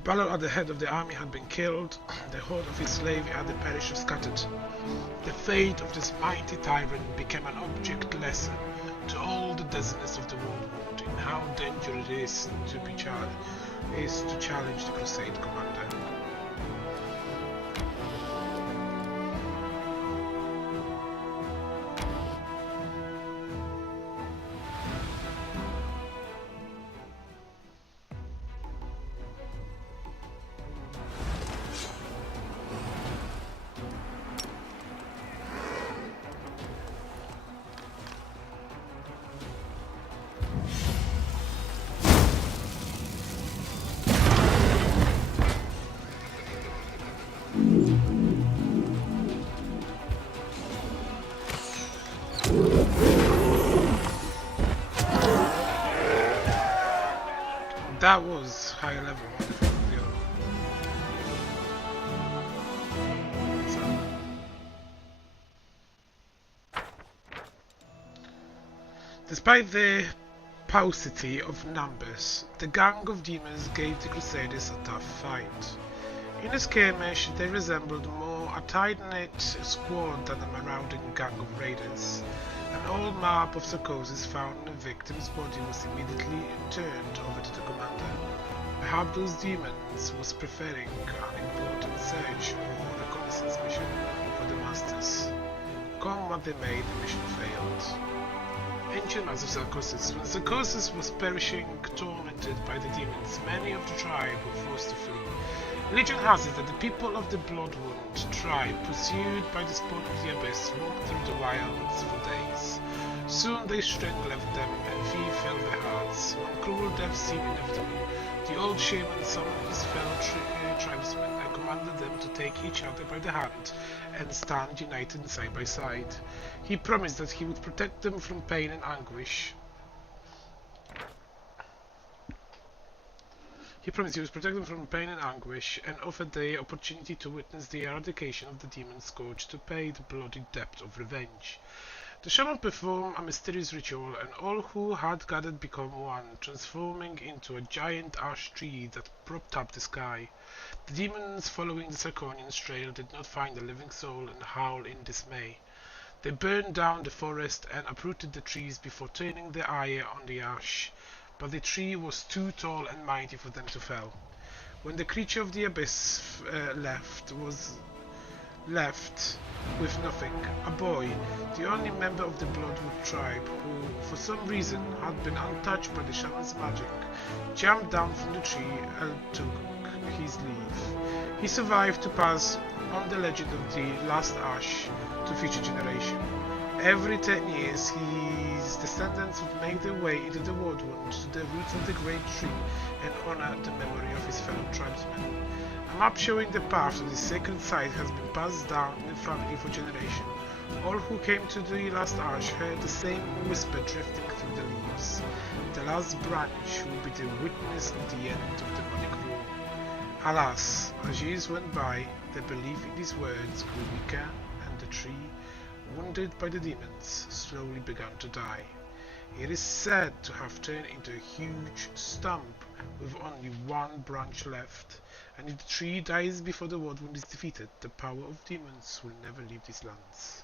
The pilot at the head of the army had been killed, the horde of his slaves had perished or scattered. The fate of this mighty tyrant became an object lesson to all the designers of the world in how dangerous it is to challenge the Crusade commander. That was high level, wonderful. Despite the paucity of numbers, the gang of demons gave the Crusaders a tough fight. In a skirmish, they resembled more a tight-knit squad than a marauding gang of raiders. An old map of Sarkosis found in the victim's body was immediately turned over to the commander. Perhaps those demons was preferring an important search or reconnaissance mission for the masters. Come what they may, the mission failed. Ancient maps of Sarkosis. When Sarkosis was perishing, tormented by the demons, many of the tribe were forced to flee. Legend has it that the people of the Bloodwound tribe, pursued by the spawn of the Abyss, walked through the wilds for days. Soon their strength left them, and fear filled their hearts. When cruel death seemed inevitable, the old shaman summoned his fellow tribesmen and commanded them to take each other by the hand and stand united side by side. He promised that he would protect them from pain and anguish. And offered the opportunity to witness the eradication of the demon scourge to pay the bloody debt of revenge. The shaman performed a mysterious ritual, and all who had gathered became one, transforming into a giant ash tree that propped up the sky. The demons following the Sarkonian's trail did not find a living soul and howled in dismay. They burned down the forest and uprooted the trees before turning their ire on the ash, but the tree was too tall and mighty for them to fell. When the creature of the abyss was left with nothing, a boy, the only member of the Bloodwood tribe who, for some reason, had been untouched by the shaman's magic, jumped down from the tree and took his leave. He survived to pass on the legend of the last ash to future generations. Every 10 years, his descendants would make their way into the Bloodwood to the roots of the great tree and honor the memory of his fellow tribesmen. A map showing the path to this sacred site has been passed down in the family for generations. All who came to the last ash heard the same whisper drifting through the leaves. The last branch will be the witness of the end of demonic rule. Alas, as years went by, the belief in these words grew weaker, and the tree, wounded by the demons, slowly began to die. It is said to have turned into a huge stump with only one branch left, and if the tree dies before the Bloodwound is defeated, the power of demons will never leave these lands.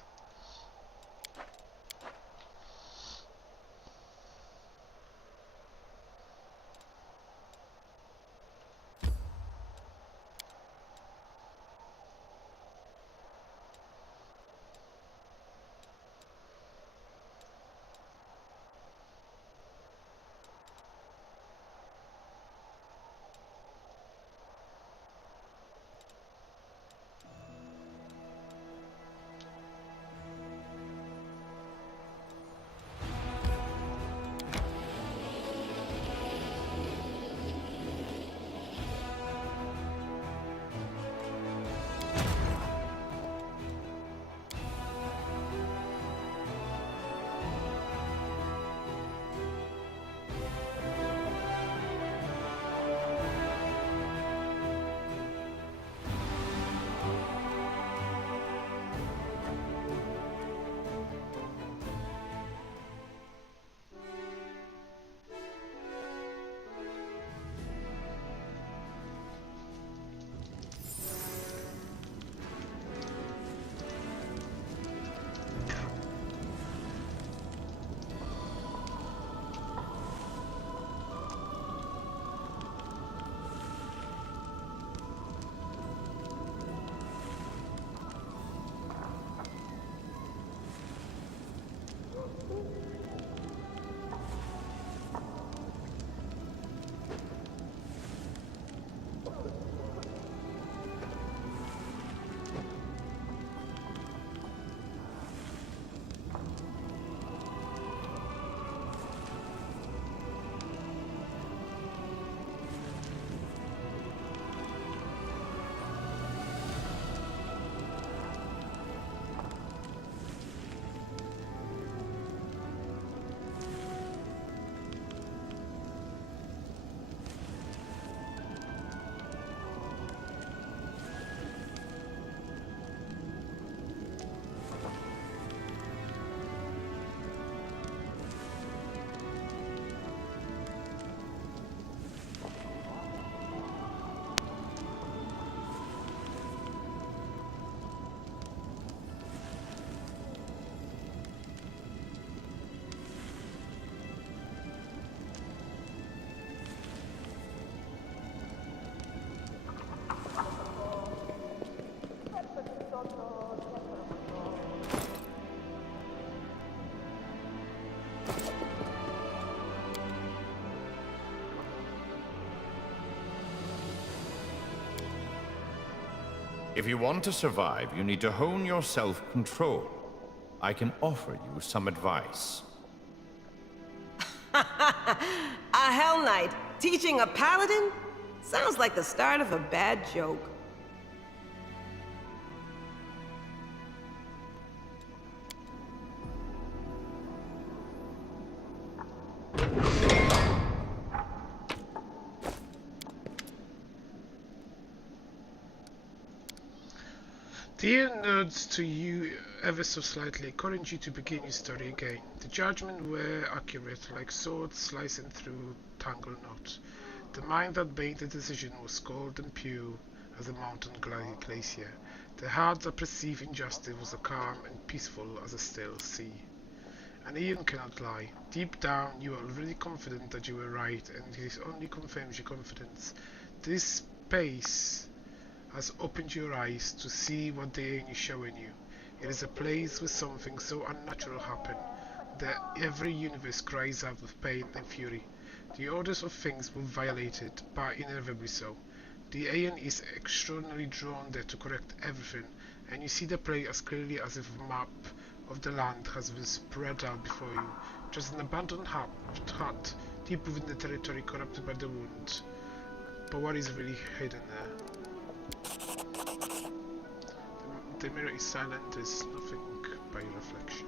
If you want to survive, you need to hone your self-control. I can offer you some advice. A Hell Knight teaching a paladin? Sounds like the start of a bad joke. The nods to you ever so slightly, encourage you to begin your story again. The judgments were accurate, like swords slicing through tangled knots. The mind that made the decision was cold and pure as a mountain glacier. The heart that perceived injustice was as calm and peaceful as a still sea. And Aeon cannot lie. Deep down, you are already confident that you were right, and this only confirms your confidence. This space has opened your eyes to see what the Aeon is showing you. It is a place where something so unnatural happened that every universe cries out with pain and fury. The orders of things were violated, but inevitably so. The Aeon is extraordinarily drawn there to correct everything, and you see the place as clearly as if a map of the land has been spread out before you. Just an abandoned hut deep within the territory corrupted by the wound. But what is really hidden there? The mirror is silent, there's nothing by your reflection.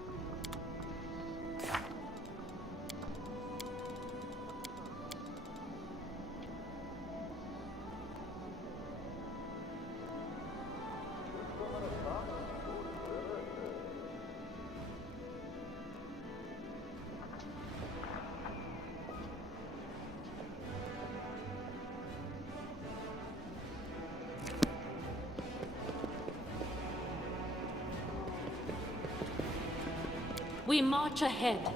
We march ahead.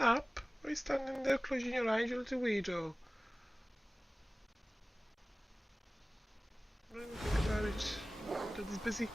Man up! Why are you standing there closing your eyes, you little weirdo? Don't even think about it. Daddy's busy.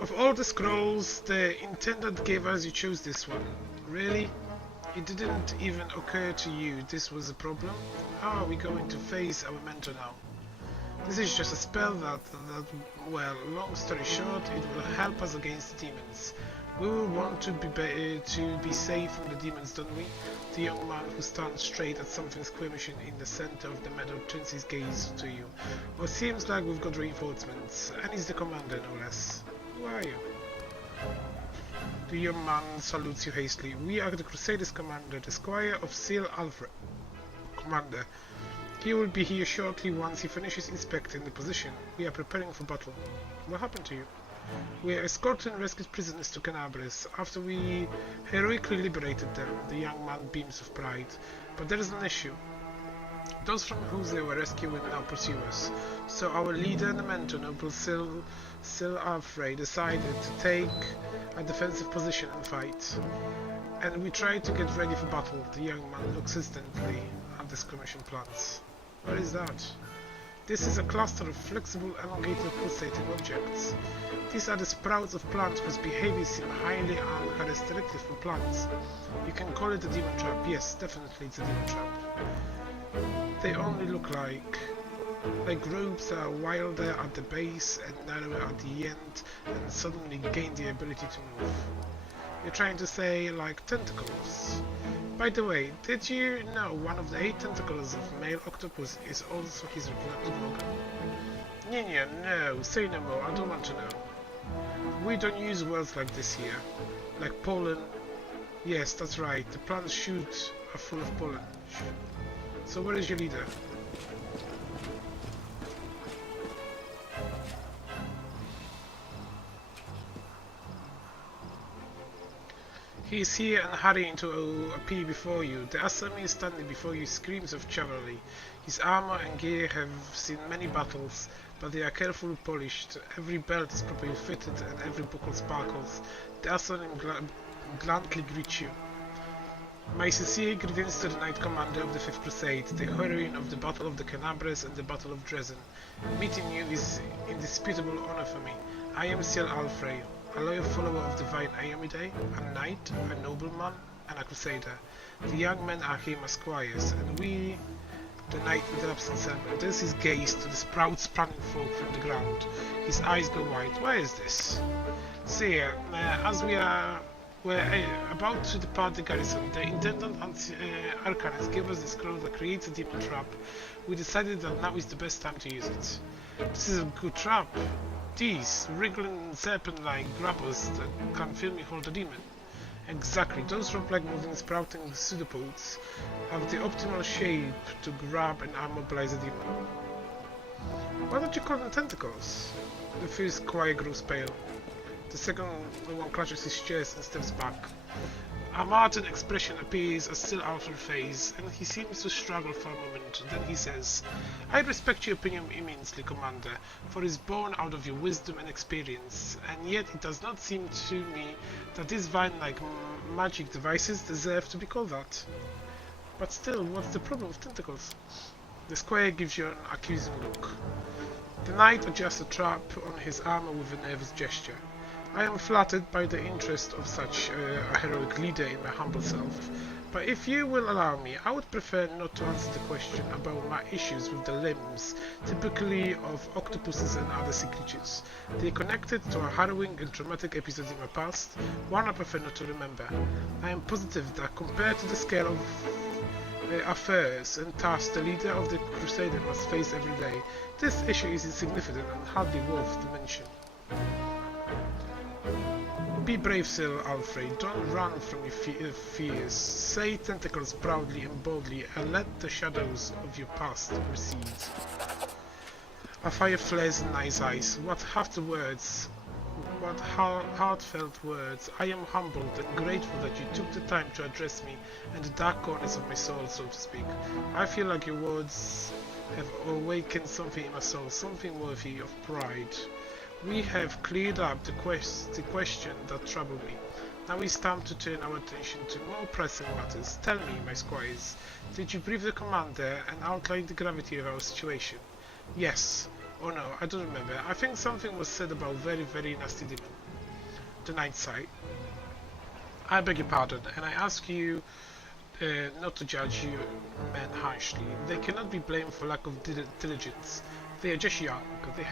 Of all the scrolls the intendant gave us, you chose this one. Really? It didn't even occur to you this was a problem? How are we going to face our mentor now? This is just a spell that well, long story short, it will help us against the demons. We will want to be safe from the demons, don't we? The young man who stands straight at something squirmishing in the center of the meadow turns his gaze to you. Well, seems like we've got reinforcements, and he's the commander, no less. Who are you? The young man salutes you hastily. We are the Crusaders' commander, the squire of Sir Alfred. Commander. He will be here shortly once he finishes inspecting the position. We are preparing for battle. What happened to you? We are escorting rescued prisoners to Canabres. After we heroically liberated them, the young man beams with pride. But there is an issue. Those from whom they were rescued will now pursue us. So our leader and mentor, Noble Sir Alfred, decided to take a defensive position and fight. And we tried to get ready for battle. The young man looks hesitantly at the skirmishing plants. What is that? This is a cluster of flexible, elongated, pulsating objects. These are the sprouts of plants whose behavior seem highly uncharacteristic for plants. You can call it a demon trap. Yes, definitely it's a demon trap. They only look like ropes that are wilder at the base and narrower at the end and suddenly gain the ability to move. You're trying to say like tentacles. By the way, did you know one of the 8 tentacles of male octopus is also his reproductive organ? Ninia, no, say no more, I don't want to know. We don't use words like this here. Like pollen. Yes, that's right, the plant's shoots are full of pollen. So where is your leader? He is here and hurrying to appear before you. The Asami is standing before you, screams of chivalry. His armor and gear have seen many battles, but they are carefully polished. Every belt is properly fitted and every buckle sparkles. The Asami gallantly greets you. My sincere greetings to the Knight Commander of the 5th Crusade, the heroine of the Battle of the Canabres and the Battle of Dresden. Meeting you is indisputable honor for me. I am Sir Alfred, a loyal follower of divine Aeomide, a knight, a nobleman, and a crusader. The young men are here my squires, and we... The knight interrupts himself and turns his gaze to the sprout sprouting forth from the ground. His eyes go wide. Where is this? Sir, as we're about to depart the garrison, the intendant and Arcanist gave us the scroll that creates a demon trap. We decided that now is the best time to use it. This is a good trap. These wriggling serpent-like grabbers that can feel me hold a demon. Exactly, those rope-like moving sprouting pseudopods have the optimal shape to grab and immobilize a demon. Why don't you call them tentacles? The first squire grows pale. The second one clutches his chest and steps back. A martyred expression appears as Sir Alfred's face, and he seems to struggle for a moment. Then he says, I respect your opinion immensely, Commander, for it is born out of your wisdom and experience, and yet it does not seem to me that these vine-like magic devices deserve to be called that. But still, what's the problem with tentacles? The squire gives you an accusing look. The knight adjusts a trap on his armor with a nervous gesture. I am flattered by the interest of such a heroic leader in my humble self, but if you will allow me, I would prefer not to answer the question about my issues with the limbs, typically of octopuses and other sea creatures. They connected to a harrowing and traumatic episode in my past, one I prefer not to remember. I am positive that compared to the scale of affairs and tasks the leader of the Crusader must face every day, this issue is insignificant and hardly worth the mention. Be brave, Sir Alfred. Don't run from your fears. Say tentacles proudly and boldly, and let the shadows of your past recede. A fire flares in Nice's eyes. What heartfelt words. I am humbled and grateful that you took the time to address me and the dark corners of my soul, so to speak. I feel like your words have awakened something in my soul, something worthy of pride. We have cleared up the question that troubled me. Now it's time to turn our attention to more pressing matters. Tell me, my squires, did you brief the commander and outline the gravity of our situation? Yes. Oh no, I don't remember. I think something was said about very, very nasty demon. The knight sighed. I beg your pardon, and I ask you not to judge you men harshly. They cannot be blamed for lack of diligence. They are just young. They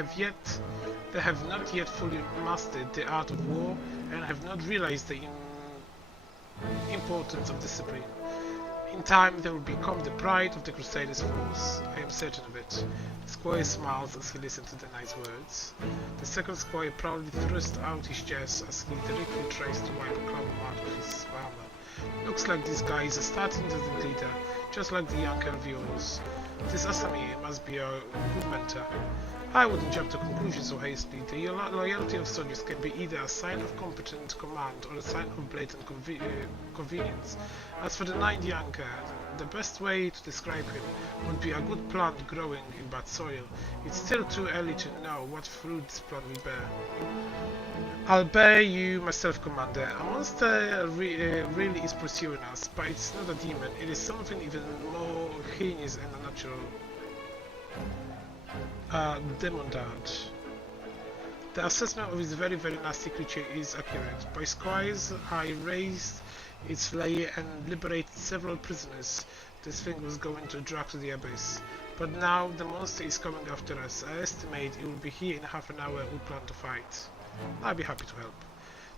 have not yet fully mastered the art of war and have not realized the importance of discipline. In time they will become the pride of the Crusaders' force. I am certain of it. The squire smiles as he listened to the knight's words. The second squire proudly thrust out his chest as he directly tries to wipe a cloud out of his armor. Looks like these guys are starting as the leader, just like the young Elvios. This Asami must be a good mentor. I wouldn't jump to conclusions so hastily. The loyalty of soldiers can be either a sign of competent command or a sign of blatant convenience. As for the knight Yanker, the best way to describe him would be a good plant growing in bad soil. It's still too early to know what fruit this plant will bear. I'll bear you myself, Commander. A monster really is pursuing us, but it's not a demon. It is something even more heinous and unnatural. Demondad. The assessment of this very, very nasty creature is accurate. By squires, I raised its lair and liberated several prisoners this thing was going to drag to the abyss. But now the monster is coming after us. I estimate it will be here in half an hour. We plan to fight. I'll be happy to help.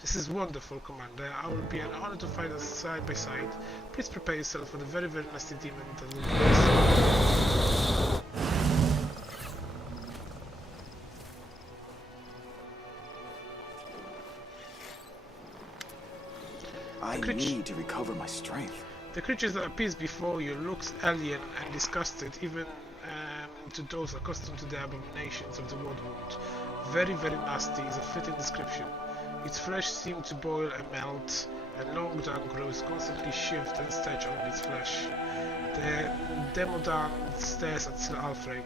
This is wonderful, Commander. I will be an honor to fight us side by side. Please prepare yourself for the very, very nasty demon that will be. I need to recover my strength. The creature that appears before you looks alien and disgusted, even to those accustomed to the abominations of the world. Very, very nasty is a fitting description. Its flesh seems to boil and melt, and long dark growths constantly shift and stretch on its flesh. The Demodan stares at Sir Alfred.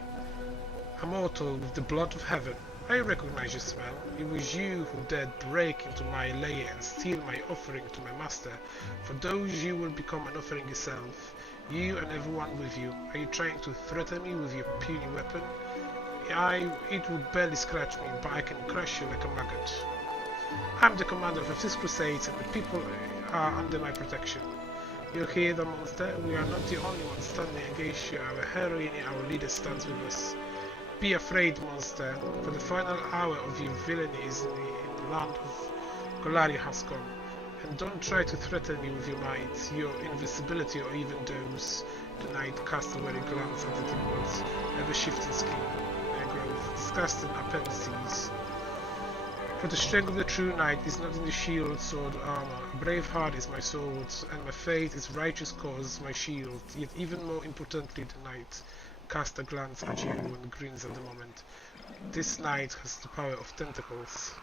A mortal with the blood of heaven. I recognize your smell. It was you who dared break into my lair and steal my offering to my master. For those you will become an offering yourself. You and everyone with you. Are you trying to threaten me with your puny weapon? It would barely scratch me, but I can crush you like a maggot. I'm the commander of the 5th Crusades and the people are under my protection. You hear the monster? We are not the only ones standing against you. Our heroine, our leader stands with us. Be afraid, monster, for the final hour of your villainy is in the land of Golaria has come. And don't try to threaten me with your might, your invisibility, or even those. The knight cast a wary glance at the demon's ever-shifting skin, their growth, disgusting appendices. For the strength of the true knight is not in the shield, sword, or armor. A brave heart is my sword, and my faith is righteous cause my shield. Yet even more importantly, the knight cast a glance at you and grins at the moment. This knight has the power of tentacles.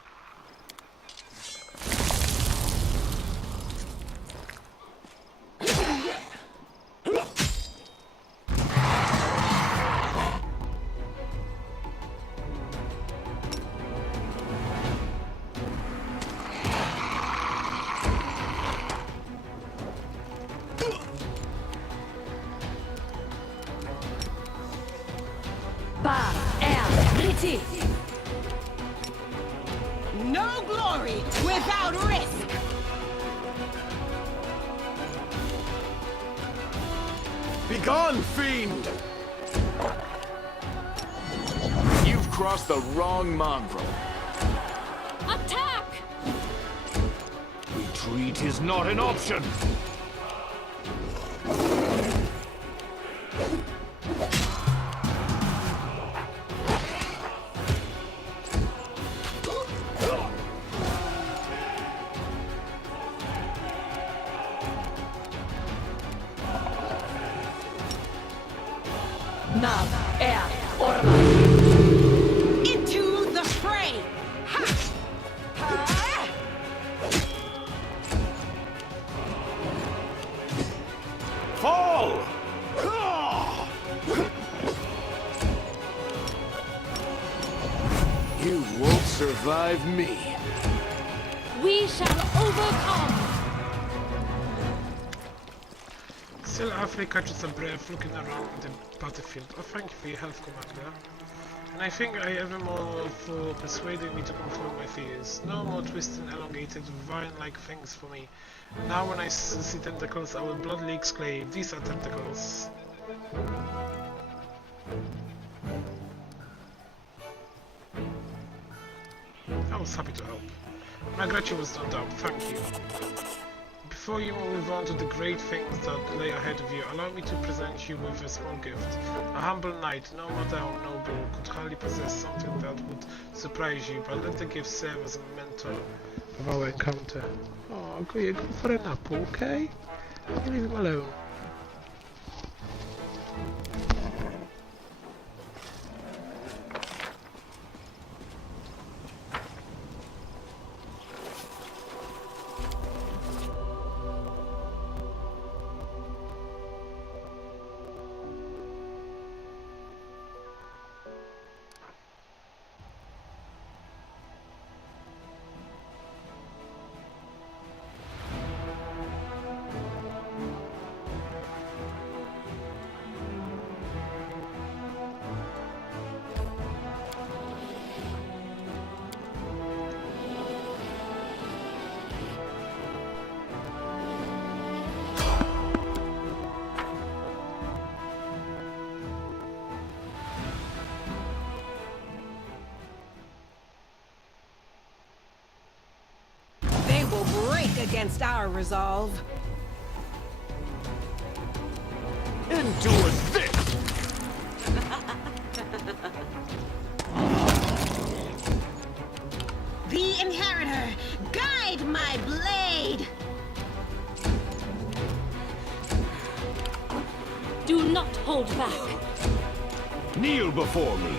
Bar, R, Riti. No! no glory without risk! Begone, fiend! You've crossed the wrong mongrel. Attack! Retreat is not an option. Into the fray! Ha! Ha! Fall! You won't survive me. We shall overcome! Still, Africa catches a breath looking around the battlefield. Oh, thank you for your help, Commander. And I think I ever more for persuading me to confirm my fears. No more twisting, elongated, vine-like things for me. Now when I see tentacles, I will bloodily exclaim, these are tentacles. I was happy to help. My gratitude was no doubt, thank you. Before you move on to the great things that lay ahead of you, allow me to present you with a small gift. A humble knight, no matter how noble, could hardly possess something that would surprise you, but let the gift serve as a mentor of our encounter. Oh, go for an apple, okay? You leave him alone. They will break against our resolve. Endure this! The Inheritor, guide my blade! Do not hold back! Kneel before me.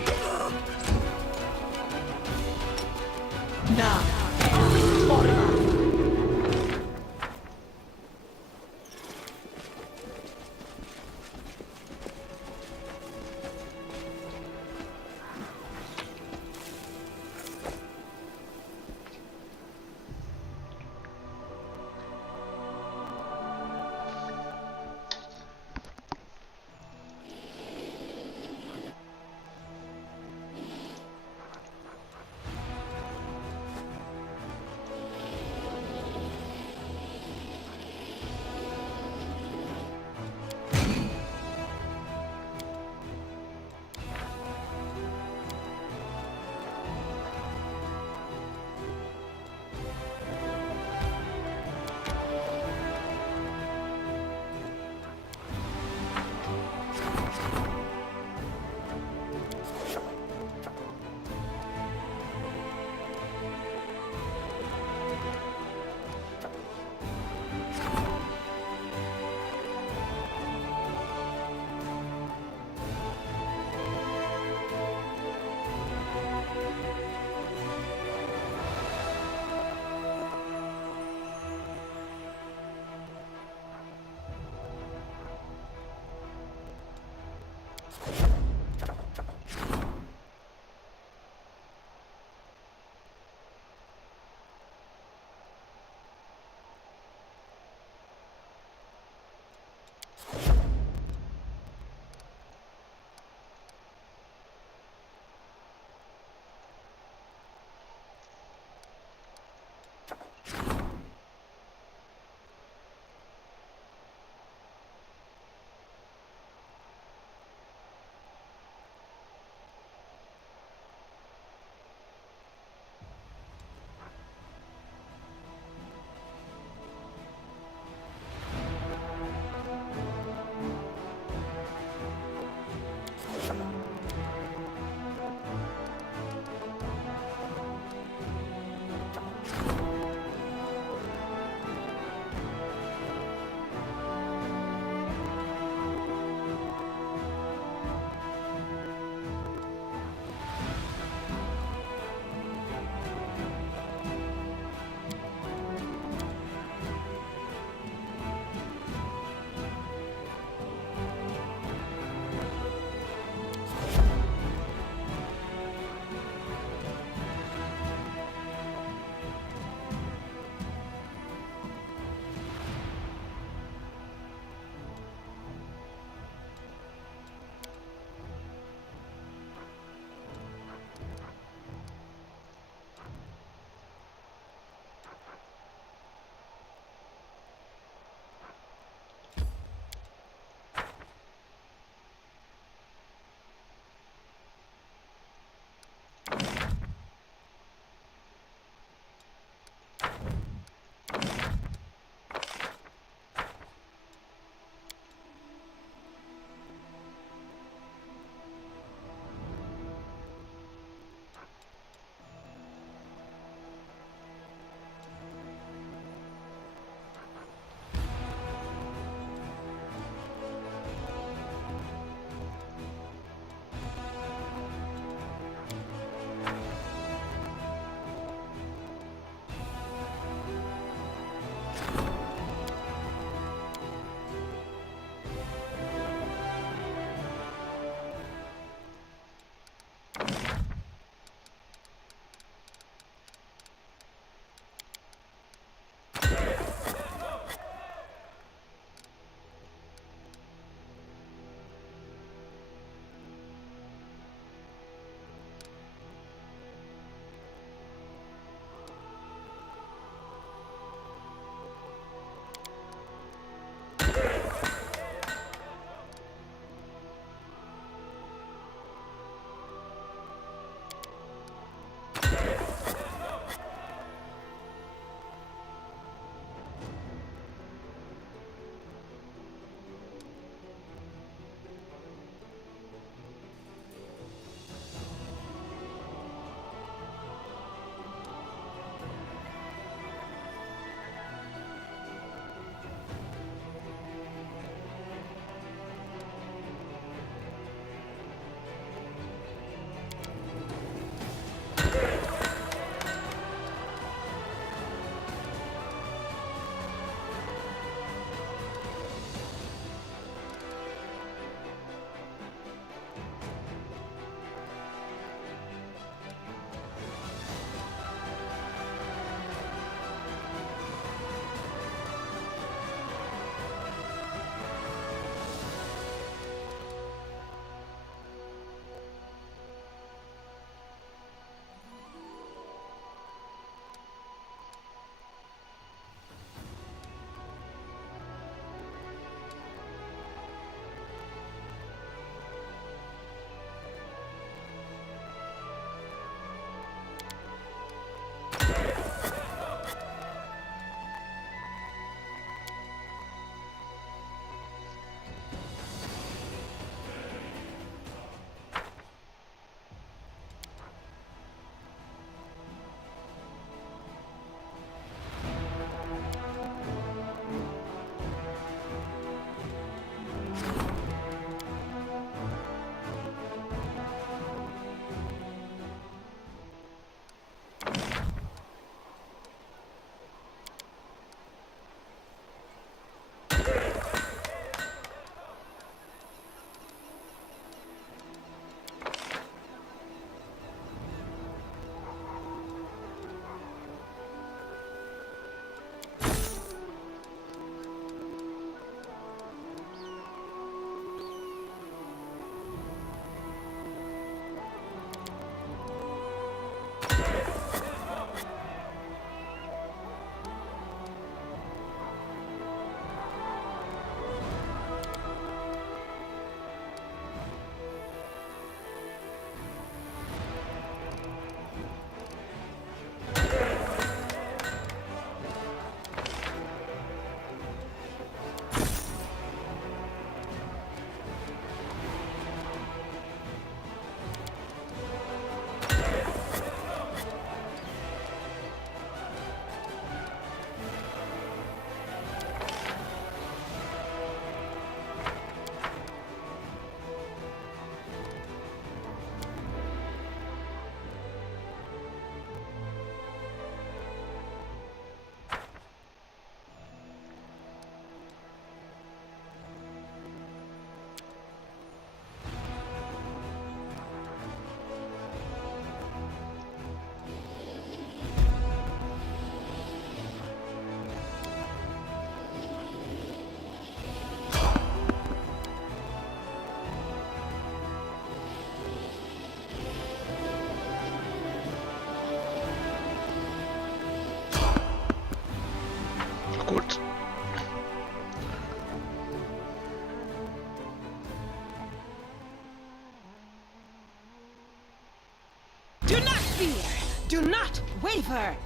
Do not fear! Do not waver!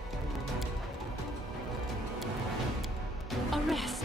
Arrest.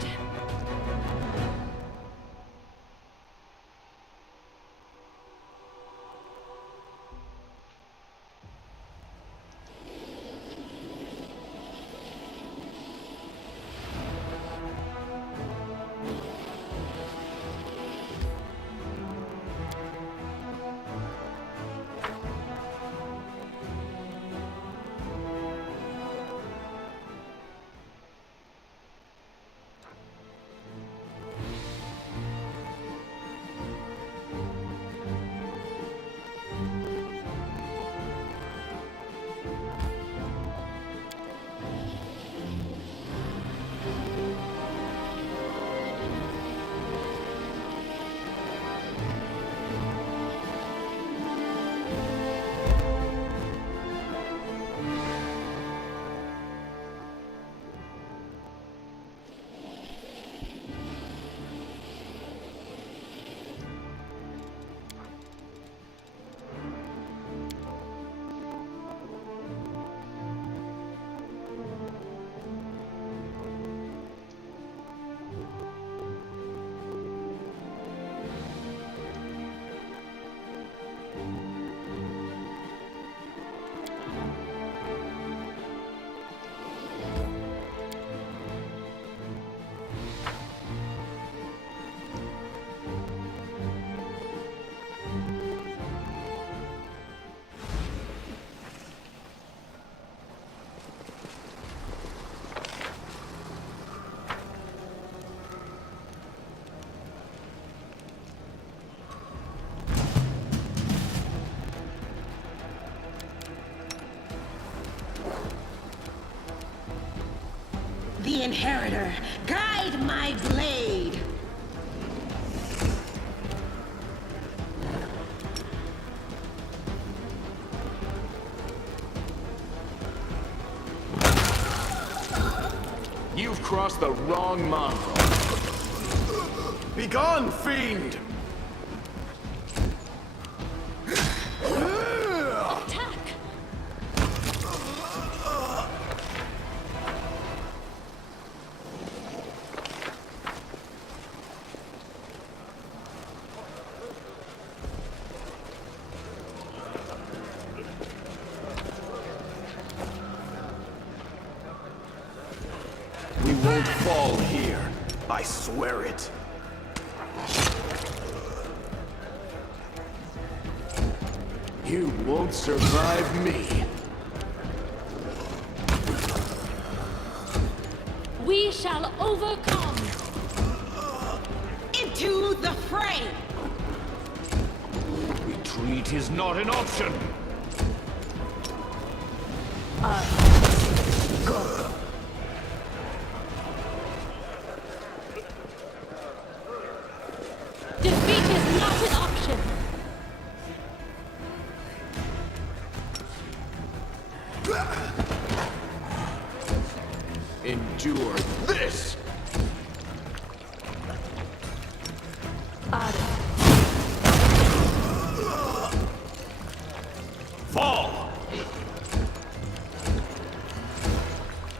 The Inheritor, guide my blade! You've crossed the wrong mongrel. Begone, fiend! Attack! We won't fall here. I swear it. You won't survive me. We shall overcome! Into the fray! Retreat is not an option. Defeat is not an option! Endure this! Fall!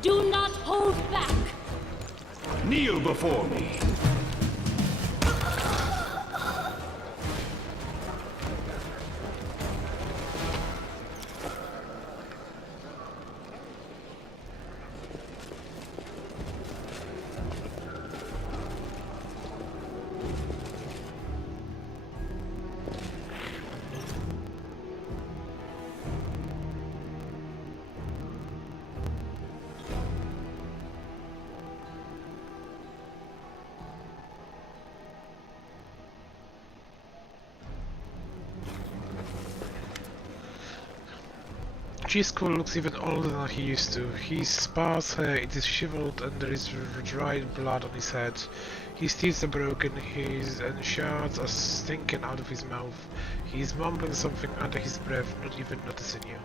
Do not hold back! Kneel before me. G-Skull looks even older than he used to. His sparse hair is disheveled and there is dried blood on his head. His teeth are broken, and shards are stinking out of his mouth. He is mumbling something under his breath, not even noticing you.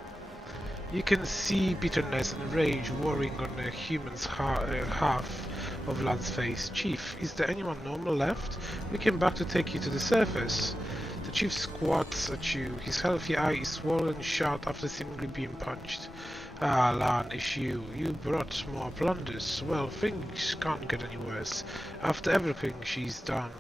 You can see bitterness and rage warring on a human's half of Lance's face. Chief, is there anyone normal left? We came back to take you to the surface. The chief squats at you. His healthy eye is swollen shut after seemingly being punched. Ah, Lan, it's you. You brought more blunders. Well, things can't get any worse. After everything she's done.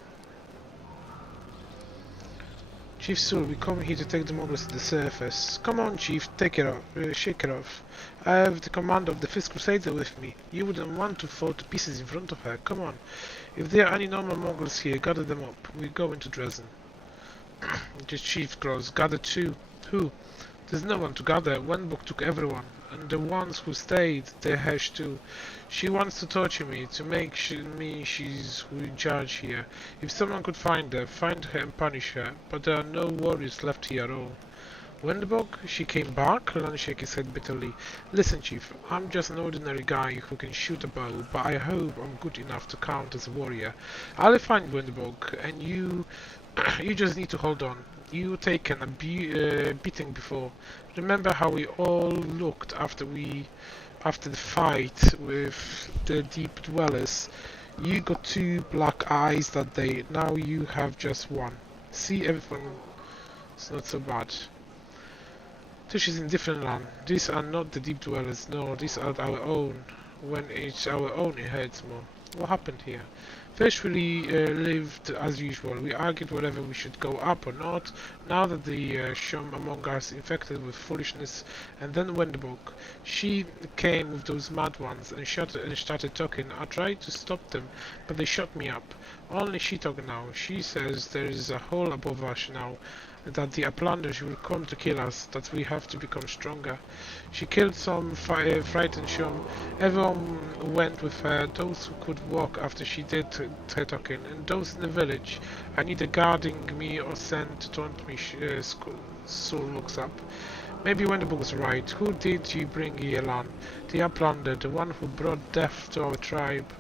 Chief Sul, we come here to take the Mongols to the surface. Come on, Chief, take it off. Shake it off. I have the command of the Fifth Crusader with me. You wouldn't want to fall to pieces in front of her. Come on. If there are any normal Mongols here, gather them up. We go into Dresden. The chief grows. Gather too. Who? There's no one to gather. Wenbok took everyone. And the ones who stayed, they're Hesh too. She wants to torture me, to make me she's who in charge here. If someone could find her and punish her. But there are no warriors left here at all. Wenbok? She came back? Lan shook his head bitterly. Listen, Chief, I'm just an ordinary guy who can shoot a bow, but I hope I'm good enough to count as a warrior. I'll find Wenbok, and you just need to hold on. You taken a beating before. Remember how we all looked after the fight with the deep dwellers. You got 2 black eyes that day. Now you have just 1. See, everything. It's not so bad. Tush is in different land. These are not the deep dwellers. No, these are our own. When it's our own, it hurts more. What happened here? First we lived as usual. We argued whether we should go up or not, now that the Shum among us infected with foolishness, and then Wenbok. She came with those mad ones and started talking. I tried to stop them, but they shut me up. Only she talk now. She says there is a hole above us now, that the Uplanders will come to kill us, that we have to become stronger. She killed some frightened Shum. Everyone went with her, those who could walk after she did her talking, and those in the village, either guarding me or sent to taunt me. Sul looks up. Maybe Wenderbook was right. Who did you bring here, Lan? The Uplander, the one who brought death to our tribe.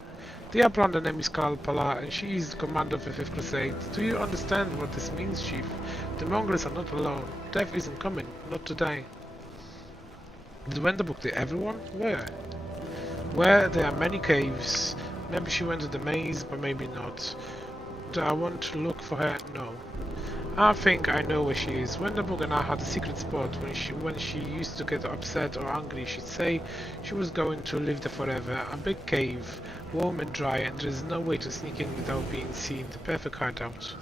The Uplander name is Kalpala, and she is the commander of the Fifth Crusade. Do you understand what this means, Chief? The Mongols are not alone. Death isn't coming. Not today. Did Wenderbook to everyone? Where? Where there are many caves. Maybe she went to the maze, but maybe not. Do I want to look for her? No. I think I know where she is. Wenderbook and I had a secret spot. When she used to get upset or angry, she'd say she was going to live there forever. A big cave, warm and dry, and there is no way to sneak in without being seen. The perfect hideout.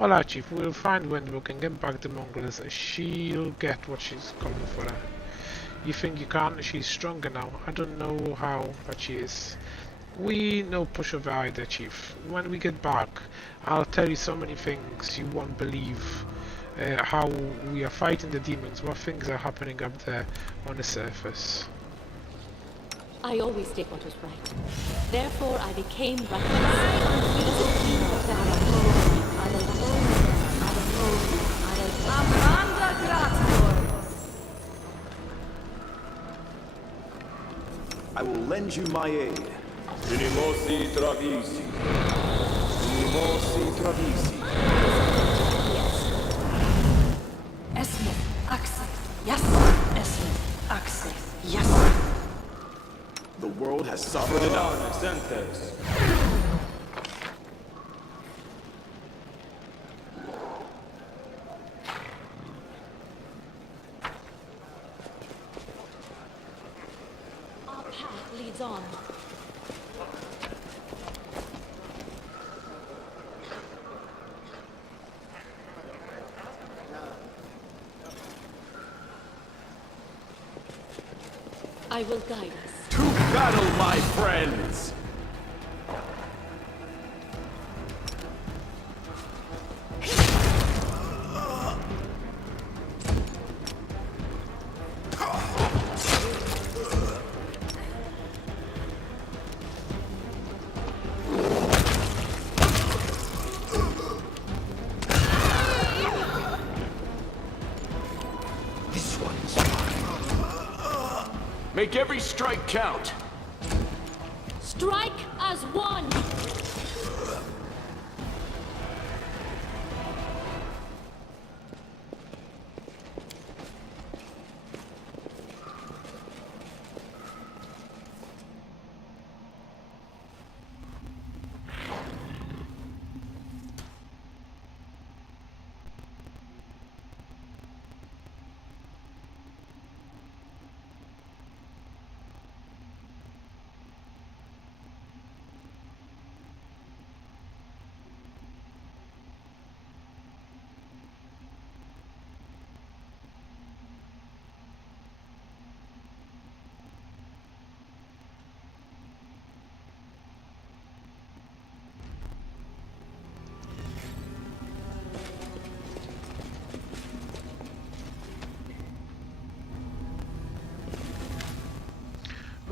Alright, Chief, we'll find Wenderbook and get back the Mongols, and she'll get what she's coming for her. You think you can? She's stronger now. I don't know how, but she is. We no push over either, Chief. When we get back, I'll tell you so many things you won't believe. How we are fighting the demons, what things are happening up there on the surface. I always did what was right. Therefore, I became reckless. I will lend you my aid. Unimosi Travisi. Unimosi Travisi. Esme, Axel, yes. Esme, Axel, yes. The world has suffered enough. Sentes. Our path leads on. I will guide us. To battle, my friends! Make every strike count! Strike as one!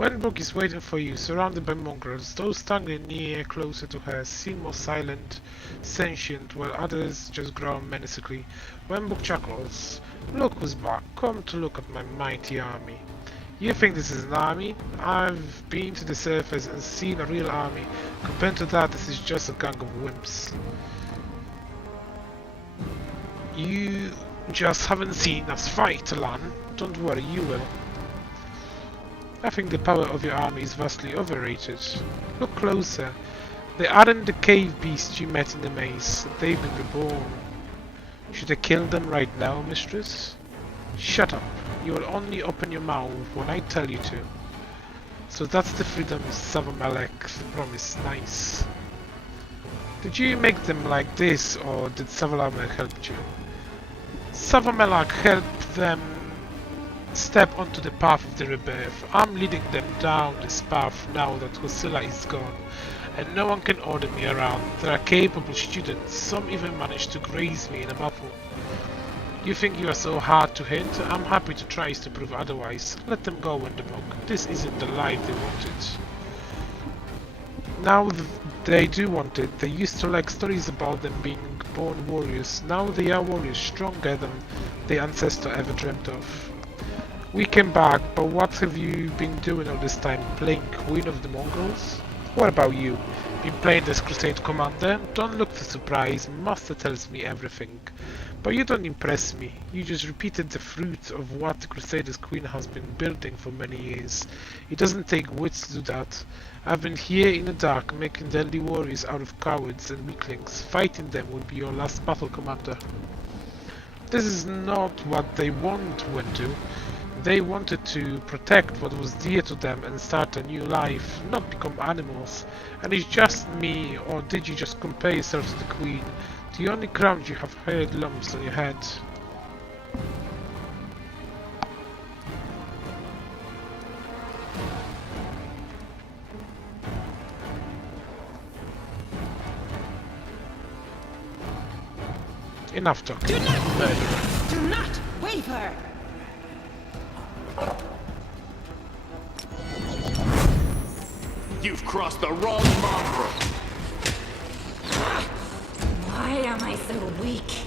Wenbrook is waiting for you, surrounded by mongrels. Those standing near, closer to her, seem more silent, sentient, while others just growl menacingly. Wenbrook chuckles. Look who's back. Come to look at my mighty army. You think this is an army? I've been to the surface and seen a real army. Compared to that, this is just a gang of wimps. You just haven't seen us fight, Lan. Don't worry, you will. I think the power of your army is vastly overrated. Look closer. They aren't the cave beasts you met in the maze. They've been reborn. Should I kill them right now, mistress? Shut up. You will only open your mouth when I tell you to. So that's the freedom Savamalek promised. Nice. Did you make them like this, or did Savamalek help you? Savamalek helped them step onto the path of the rebirth. I'm leading them down this path now that Hosilla is gone, and no one can order me around. They are capable students, some even managed to graze me in a battle. You think you are so hard to hit? I'm happy to try to prove otherwise. Let them go, Wenderbook. This isn't the life they wanted. Now they do want it. They used to like stories about them being born warriors. Now they are warriors, stronger than their ancestor ever dreamt of. We came back, but what have you been doing all this time? Playing Queen of the Mongols? What about you? Been playing as Crusade Commander? Don't look too surprised, Master tells me everything. But you don't impress me. You just repeated the fruit of what the Crusader's Queen has been building for many years. It doesn't take wits to do that. I've been here in the dark, making deadly warriors out of cowards and weaklings. Fighting them will be your last battle, Commander. This is not what they want, Wendu. They wanted to protect what was dear to them and start a new life, not become animals. And it's just me, or did you just compare yourself to the Queen? The only ground you have haired lumps on your head. Enough talking. Do not waver! You've crossed the wrong mongrel. Why am I so weak?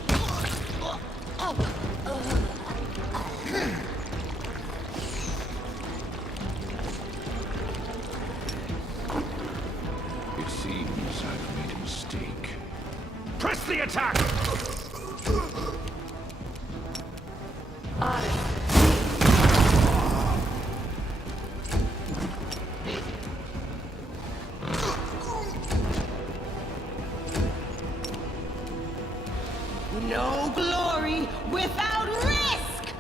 It seems I've made a mistake. Press the attack! No glory without risk!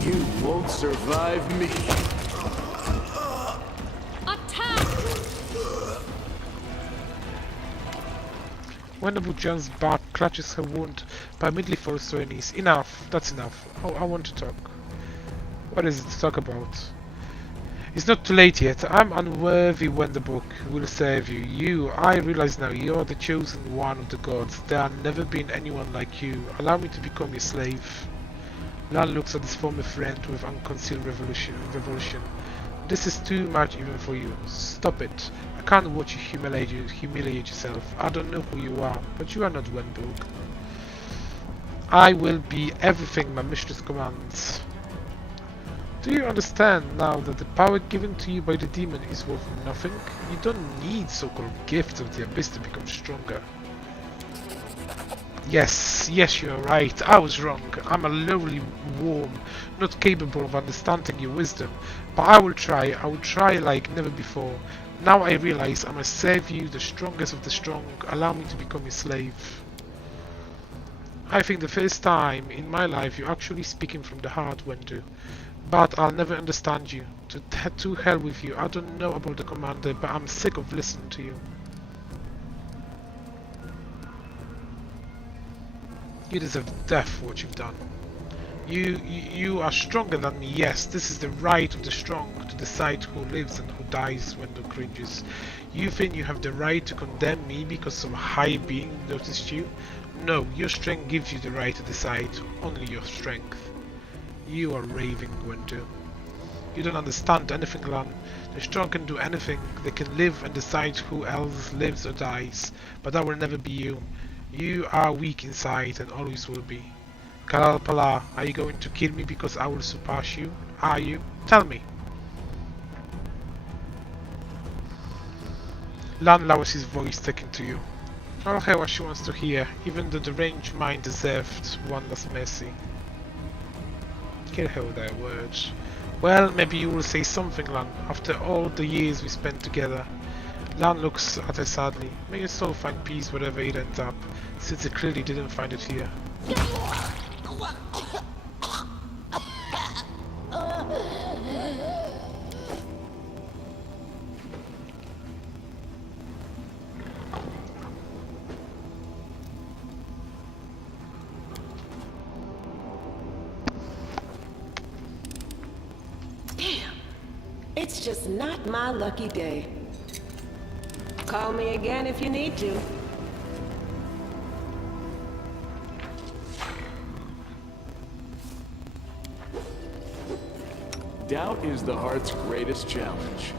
You won't survive me. Attack! Wenderbook jumps back, clutches her wound, but immediately falls to her knees. Enough, that's enough. I want to talk. What is it to talk about? It's not too late yet. I'm unworthy when the book will save you. I realize now you're the chosen one of the gods. There has never been anyone like you. Allow me to become your slave. Lan looks at his former friend with unconcealed revulsion. This is too much even for you. Stop it. I can't watch you humiliate yourself. I don't know who you are, but you are not Wenbrook. I will be everything my mistress commands. Do you understand now that the power given to you by the demon is worth nothing? You don't need so-called gifts of the abyss to become stronger. Yes, you're right. I was wrong. I'm a lowly worm, not capable of understanding your wisdom. But I will try like never before. Now I realize I must serve you, the strongest of the strong. Allow me to become your slave. I think the first time in my life you're actually speaking from the heart, Wendu. But I'll never understand you. To hell with you. I don't know about the commander, but I'm sick of listening to you. You deserve death for what you've done. You are stronger than me, yes. This is the right of the strong to decide who lives and who dies, Wendu cringes. You think you have the right to condemn me because some high being noticed you? No, your strength gives you the right to decide. Only your strength. You are raving, Gwendo. You don't understand anything, Lan. The strong can do anything. They can live and decide who else lives or dies. But that will never be you. You are weak inside and always will be. Kalapala, are you going to kill me because I will surpass you? Are you? Tell me. Lan lowers his voice, taking to you. I'll hear what she wants to hear, even though the deranged mind deserved one last mercy. Kill her with their words. Well, maybe you will say something, Lan, after all the years we spent together. Lan looks at her sadly. May your soul find peace wherever it ends up, since it clearly didn't find it here. It's just not my lucky day. Call me again if you need to. Doubt is the heart's greatest challenge.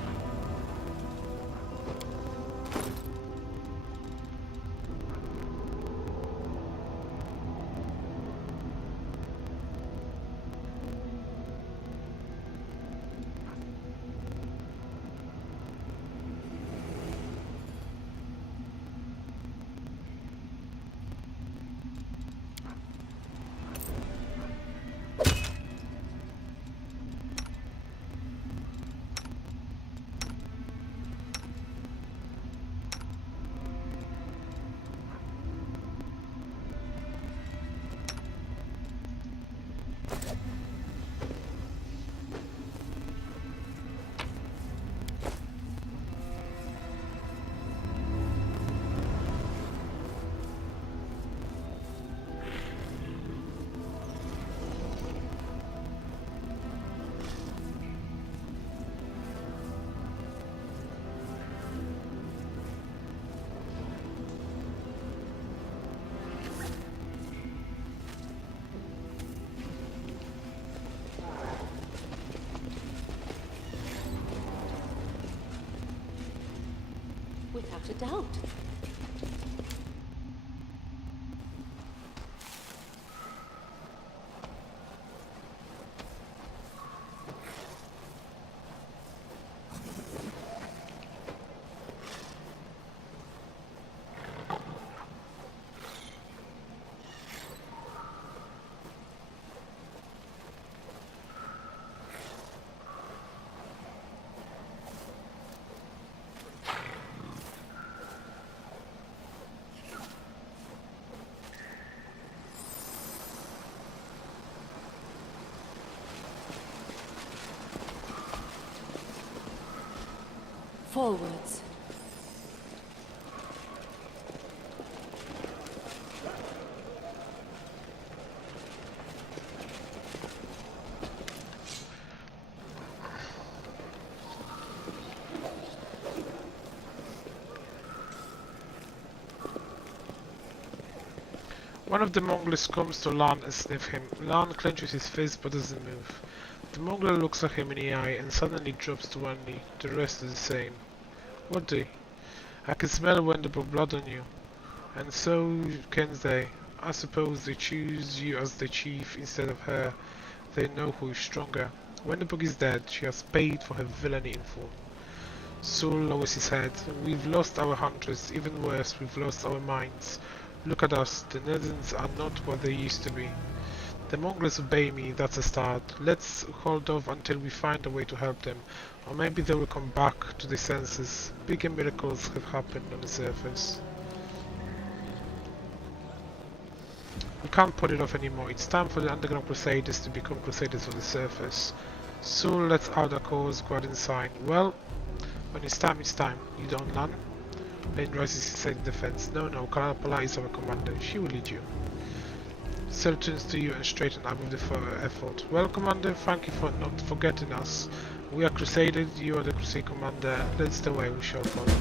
Without a doubt. Forwards. One of the Mongols comes to Lan and sniffs him. Lan clenches his fist but doesn't move. The Mongol looks at him in the eye and suddenly drops to one knee. The rest is the same. What do? I can smell Wenderburg blood on you. And so can they. I suppose they choose you as the chief instead of her. They know who is stronger. Wenderburg is dead. She has paid for her villainy in full. Saul lowers his head. We've lost our hunters. Even worse, we've lost our minds. Look at us. The Netherlands are not what they used to be. The Mongols obey me, that's a start. Let's hold off until we find a way to help them. Or maybe they will come back to their senses. Bigger miracles have happened on the surface. We can't put it off anymore. It's time for the underground crusaders to become crusaders on the surface. Saul lets out a cause, go out inside. Well, when it's time, it's time. You don't learn? Lane rises his head in defense. No, Kalapala is our commander. She will lead you. Cell turns to you and straighten up with the effort. Well, Commander, thank you for not forgetting us. We are Crusaders, you are the Crusade Commander. That's the way we shall follow.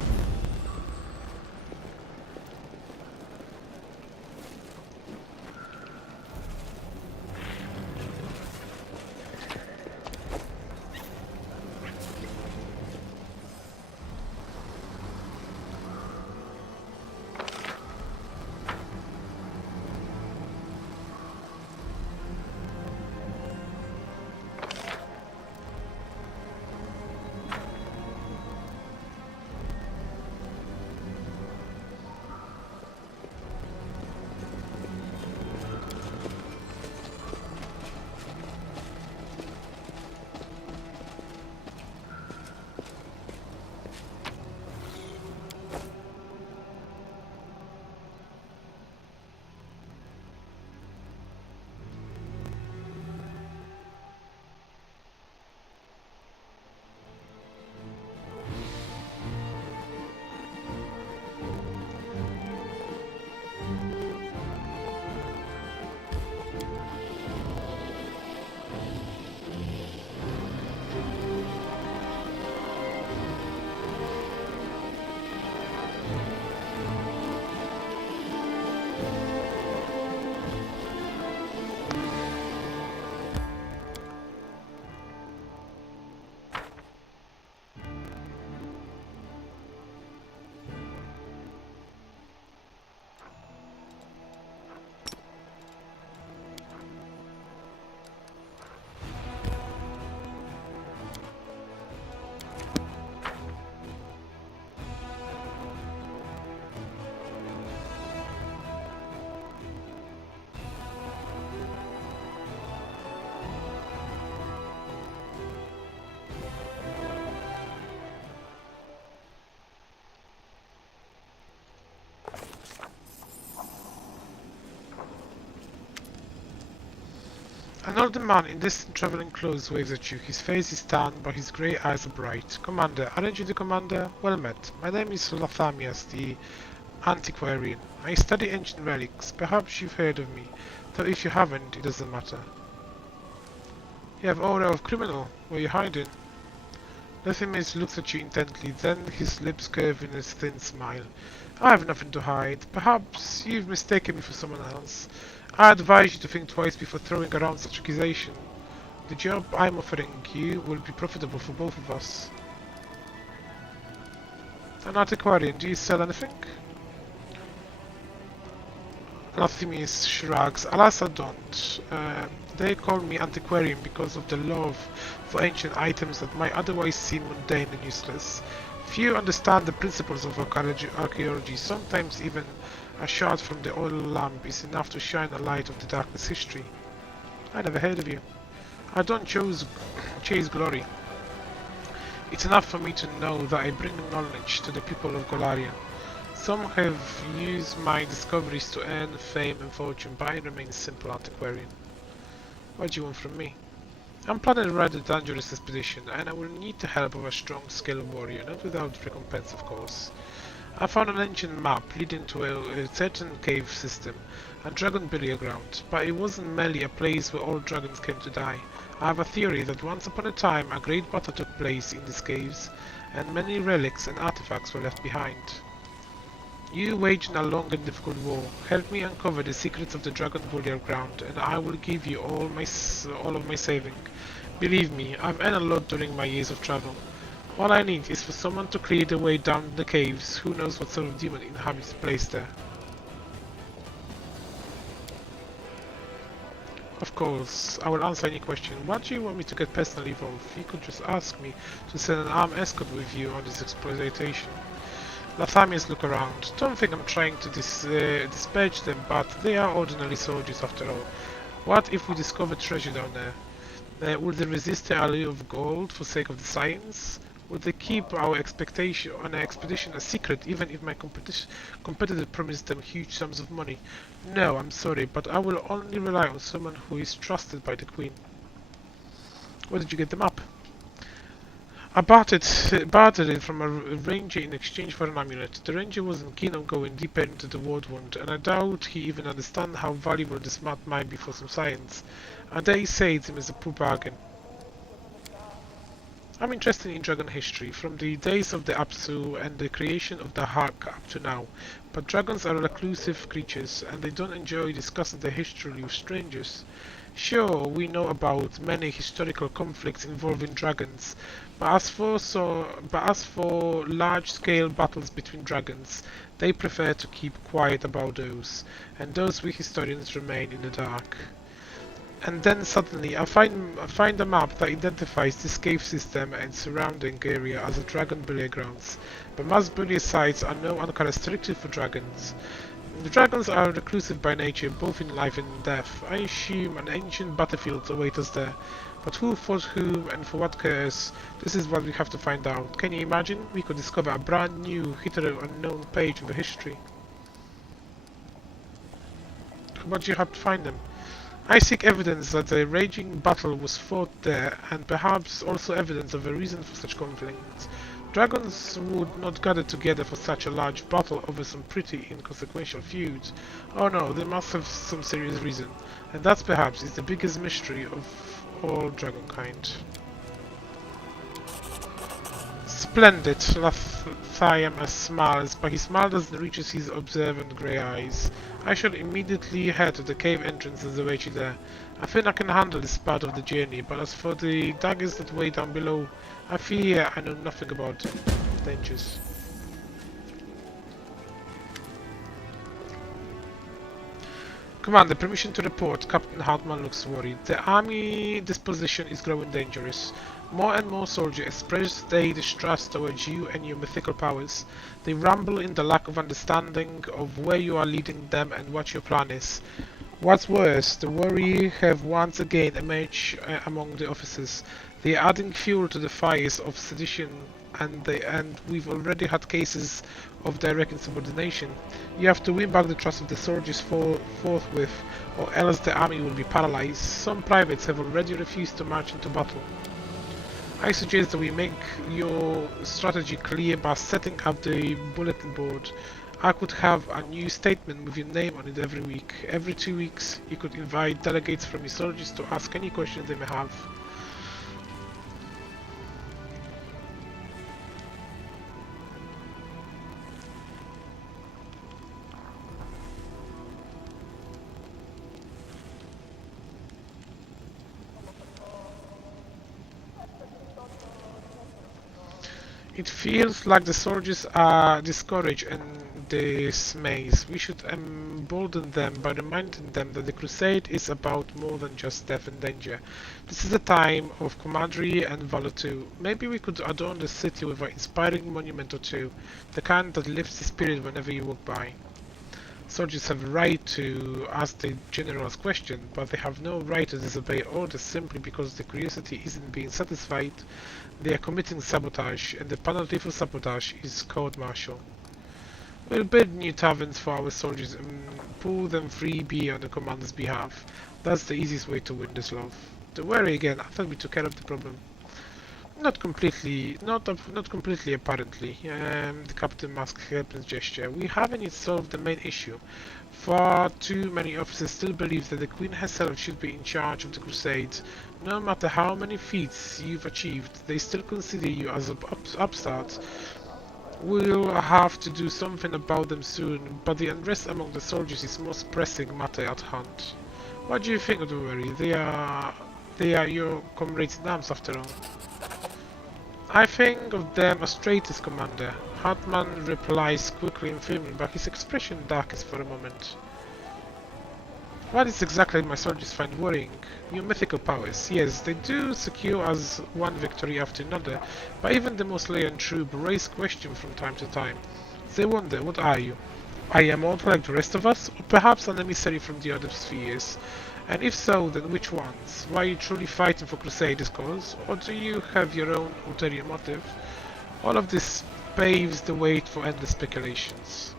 An older man in distant traveling clothes waves at you. His face is tanned, but his grey eyes are bright. Commander, aren't you the commander? Well met. My name is Lathamias, the antiquarian. I study ancient relics. Perhaps you've heard of me, though if you haven't, it doesn't matter. You have aura of criminal. Where are you hiding? Lathamias looks at you intently, then his lips curve in a thin smile. I have nothing to hide. Perhaps you've mistaken me for someone else. I advise you to think twice before throwing around such accusation. The job I'm offering you will be profitable for both of us. An antiquarian, do you sell anything? Lathamias shrugs. Alas, I don't. They call me antiquarian because of the love for ancient items that might otherwise seem mundane and useless. Few understand the principles of archaeology. Sometimes even a shot from the oil lamp is enough to shine a light of the darkness history. I never heard of you. I don't chase glory. It's enough for me to know that I bring knowledge to the people of Golarion. Some have used my discoveries to earn fame and fortune, but I remain a simple antiquarian. What do you want from me? I'm planning a rather dangerous expedition, and I will need the help of a strong, skilled warrior, not without recompense, of course. I found an ancient map leading to a certain cave system, a dragon burial ground, but it wasn't merely a place where all dragons came to die. I have a theory that once upon a time a great battle took place in these caves, and many relics and artifacts were left behind. You waged a long and difficult war. Help me uncover the secrets of the dragon burial ground, and I will give you all of my saving. Believe me, I've earned a lot during my years of travel. All I need is for someone to clear the way down the caves. Who knows what sort of demon inhabits the place there? Of course, I will answer any question. What do you want me to get personally involved? You could just ask me to send an armed escort with you on this exploitation. Lathamias look around. Don't think I'm trying to disparage them, but they are ordinary soldiers after all. What if we discover treasure down there? Will they resist the allure of gold for sake of the science? Would they keep our expectation on an expedition a secret, even if my competitor promised them huge sums of money? No, I'm sorry, but I will only rely on someone who is trusted by the Queen. Where did you get the map? I bartered it from a ranger in exchange for an amulet. The ranger wasn't keen on going deeper into the World Wound, and I doubt he even understands how valuable this map might be for some science. I dare say it is a poor bargain. I'm interested in dragon history, from the days of the Apsu and the creation of the Hak up to now, but dragons are reclusive creatures, and they don't enjoy discussing their history with strangers. Sure, we know about many historical conflicts involving dragons, but as for large-scale battles between dragons, they prefer to keep quiet about those, and those we historians remain in the dark. And then suddenly I find a map that identifies this cave system and surrounding area as a dragon burial grounds, but most burial sites are no unrestricted for dragons. The dragons are reclusive by nature, both in life and in death. I assume an ancient battlefield awaits us there, but who fought whom and for what curse? This is what we have to find out. Can you imagine? We could discover a brand new, hitherto unknown page in the history. What do you have to find them? I seek evidence that a raging battle was fought there, and perhaps also evidence of a reason for such conflict. Dragons would not gather together for such a large battle over some pretty inconsequential feuds. Oh no, they must have some serious reason, and that perhaps is the biggest mystery of all dragonkind. Splendid, Lathamias smiles, but his smile doesn't reach his observant grey eyes. I shall immediately head to the cave entrance and await you there. I think I can handle this part of the journey, but as for the daggers that wait down below, I fear I know nothing about dangers. Commander, permission to report. Captain Hartman looks worried. The army disposition is growing dangerous. More and more soldiers express their distrust towards you and your mythical powers. They ramble in the lack of understanding of where you are leading them and what your plan is. What's worse, the worry have once again emerged among the officers. They are adding fuel to the fires of sedition and we've already had cases of direct insubordination. You have to win back the trust of the soldiers forthwith, or else the army will be paralyzed. Some privates have already refused to march into battle. I suggest that we make your strategy clear by setting up the bulletin board. I could have a new statement with your name on it every week. Every 2 weeks, you could invite delegates from your soldiers to ask any questions they may have. It feels like the soldiers are discouraged and dismayed. We should embolden them by reminding them that the crusade is about more than just death and danger. This is a time of camaraderie and valor too. Maybe we could adorn the city with an inspiring monument or two, the kind that lifts the spirit whenever you walk by. Soldiers have a right to ask the generals questions, but they have no right to disobey orders simply because their curiosity isn't being satisfied. They are committing sabotage, and the penalty for sabotage is court-martial. We'll build new taverns for our soldiers and pull them free beer on the commander's behalf. That's the easiest way to win this love. Don't worry again, I thought we took care of the problem. Not completely, not completely apparently. The captain masked Hairpin's gesture. We haven't yet solved the main issue. Far too many officers still believe that the Queen herself should be in charge of the crusades. No matter how many feats you've achieved, they still consider you as an upstart. We'll have to do something about them soon, but the unrest among the soldiers is the most pressing matter at hand. What do you think of the worry? They are your comrades in arms after all. I think of them as traitors, Commander. Hartman replies quickly and firmly, but his expression darkens for a moment. What is exactly my soldiers find worrying? Your mythical powers. Yes, they do secure us one victory after another, but even the most loyal and true raise questions from time to time. They wonder, what are you? Are you immortal like the rest of us, or perhaps an emissary from the other spheres? And if so, then which ones? Why are you truly fighting for Crusaders' cause, or do you have your own ulterior motive? All of this paves the way for endless speculations.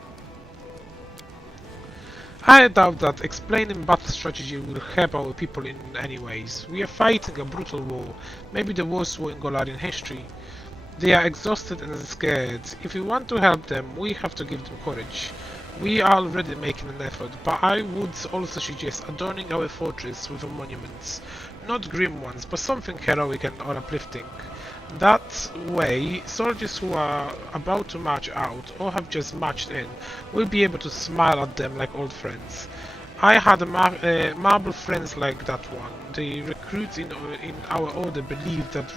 I doubt that explaining battle strategy will help our people in any ways. We are fighting a brutal war, maybe the worst war in Golarian history. They are exhausted and scared. If we want to help them, we have to give them courage. We are already making an effort, but I would also suggest adorning our fortress with monuments. Not grim ones, but something heroic and or uplifting. That way, soldiers who are about to march out, or have just marched in, will be able to smile at them like old friends. I had marble friends like that one. The recruits in our order believed that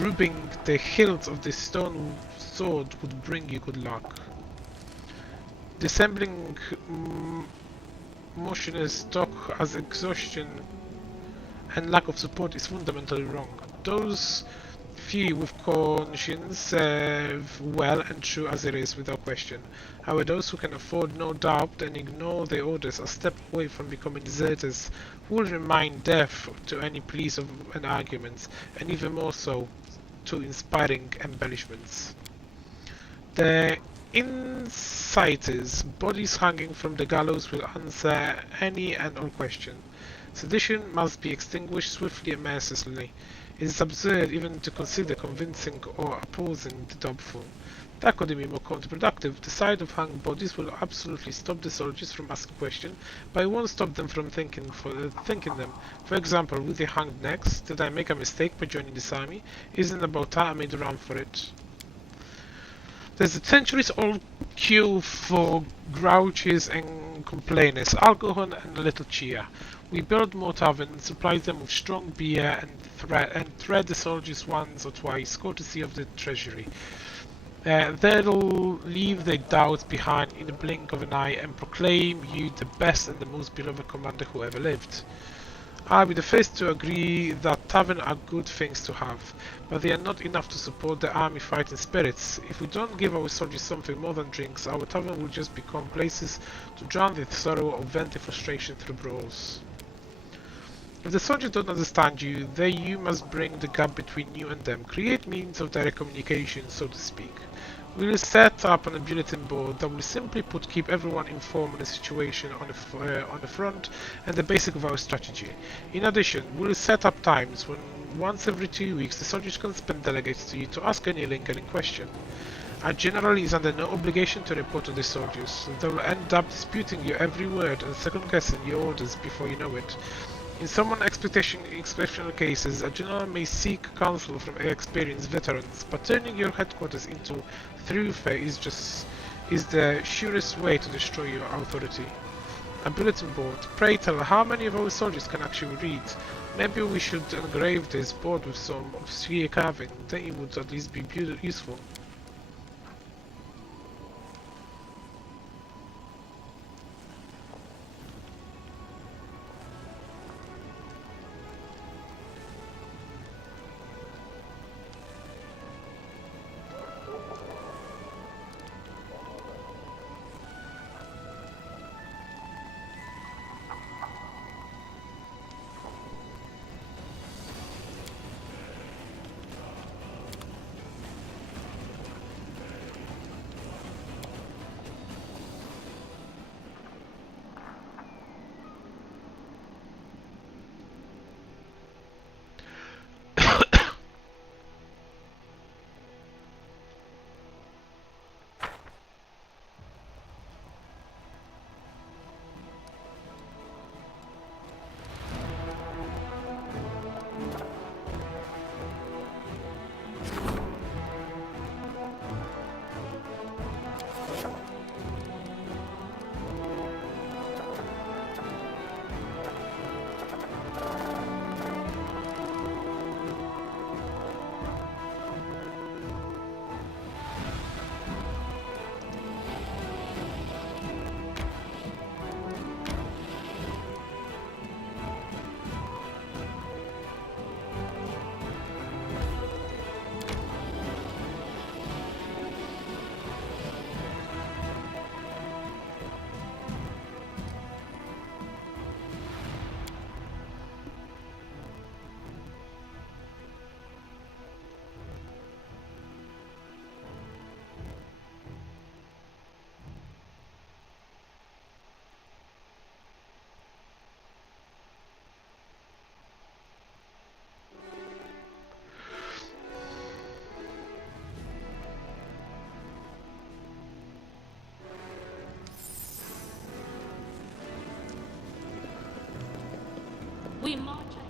rubbing the hilt of the stone sword would bring you good luck. Dissembling motioners talk as exhaustion and lack of support is fundamentally wrong. Those few with conscience serve well and true as it is without question. However, those who can afford no doubt and ignore their orders are step away from becoming deserters who will remain deaf to any pleas and arguments, and even more so to inspiring embellishments. The inciters, bodies hanging from the gallows, will answer any and all questions. Sedition must be extinguished swiftly and mercilessly. It is absurd even to consider convincing or opposing the doubtful. That could be more counterproductive. The sight of hanged bodies will absolutely stop the soldiers from asking questions, but it won't stop them from thinking them. For example, will they hang next? Did I make a mistake by joining this army? Isn't it about time I made a run for it? There's a centuries-old cure for grouches and complainers, alcohol and a little cheer. We build more taverns, supply them with strong beer, and thread the soldiers once or twice, courtesy of the treasury. They'll leave their doubts behind in the blink of an eye and proclaim you the best and the most beloved commander who ever lived. I'll be the first to agree that taverns are good things to have, but they are not enough to support the army fighting spirits. If we don't give our soldiers something more than drinks, our tavern will just become places to drown their sorrow or vent their frustration through brawls. If the soldiers don't understand you, then you must bring the gap between you and them, create means of direct communication, so to speak. We will set up on a bulletin board that will simply put keep everyone informed on the situation on the front and the basic of our strategy. In addition, we will set up times when once every 2 weeks the soldiers can spend delegates to you to ask any lingering question. Our general is under no obligation to report to the soldiers, so they will end up disputing your every word and second guessing your orders before you know it. In some exceptional cases, a general may seek counsel from experienced veterans, but turning your headquarters into thoroughfare is the surest way to destroy your authority. A bulletin board. Pray tell, how many of our soldiers can actually read? Maybe we should engrave this board with some obscure carving, then it would at least be useful. We march ahead.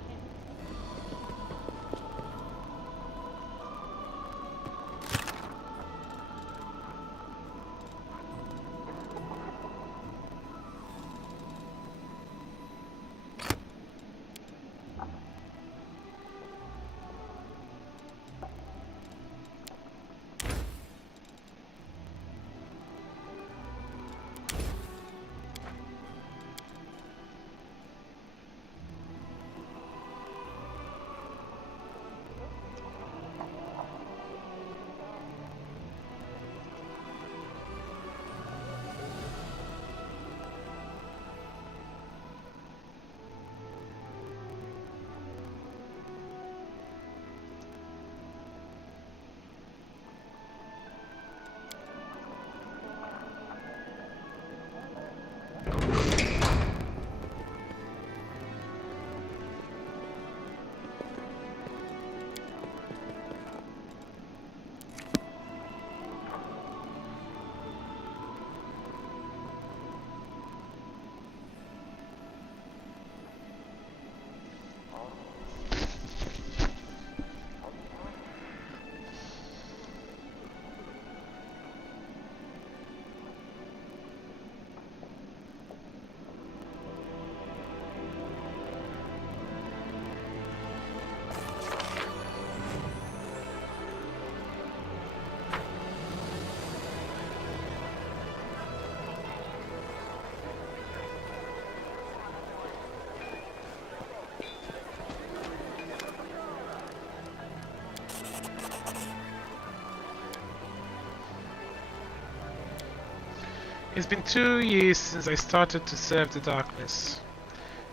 It's been 2 years since I started to serve the darkness.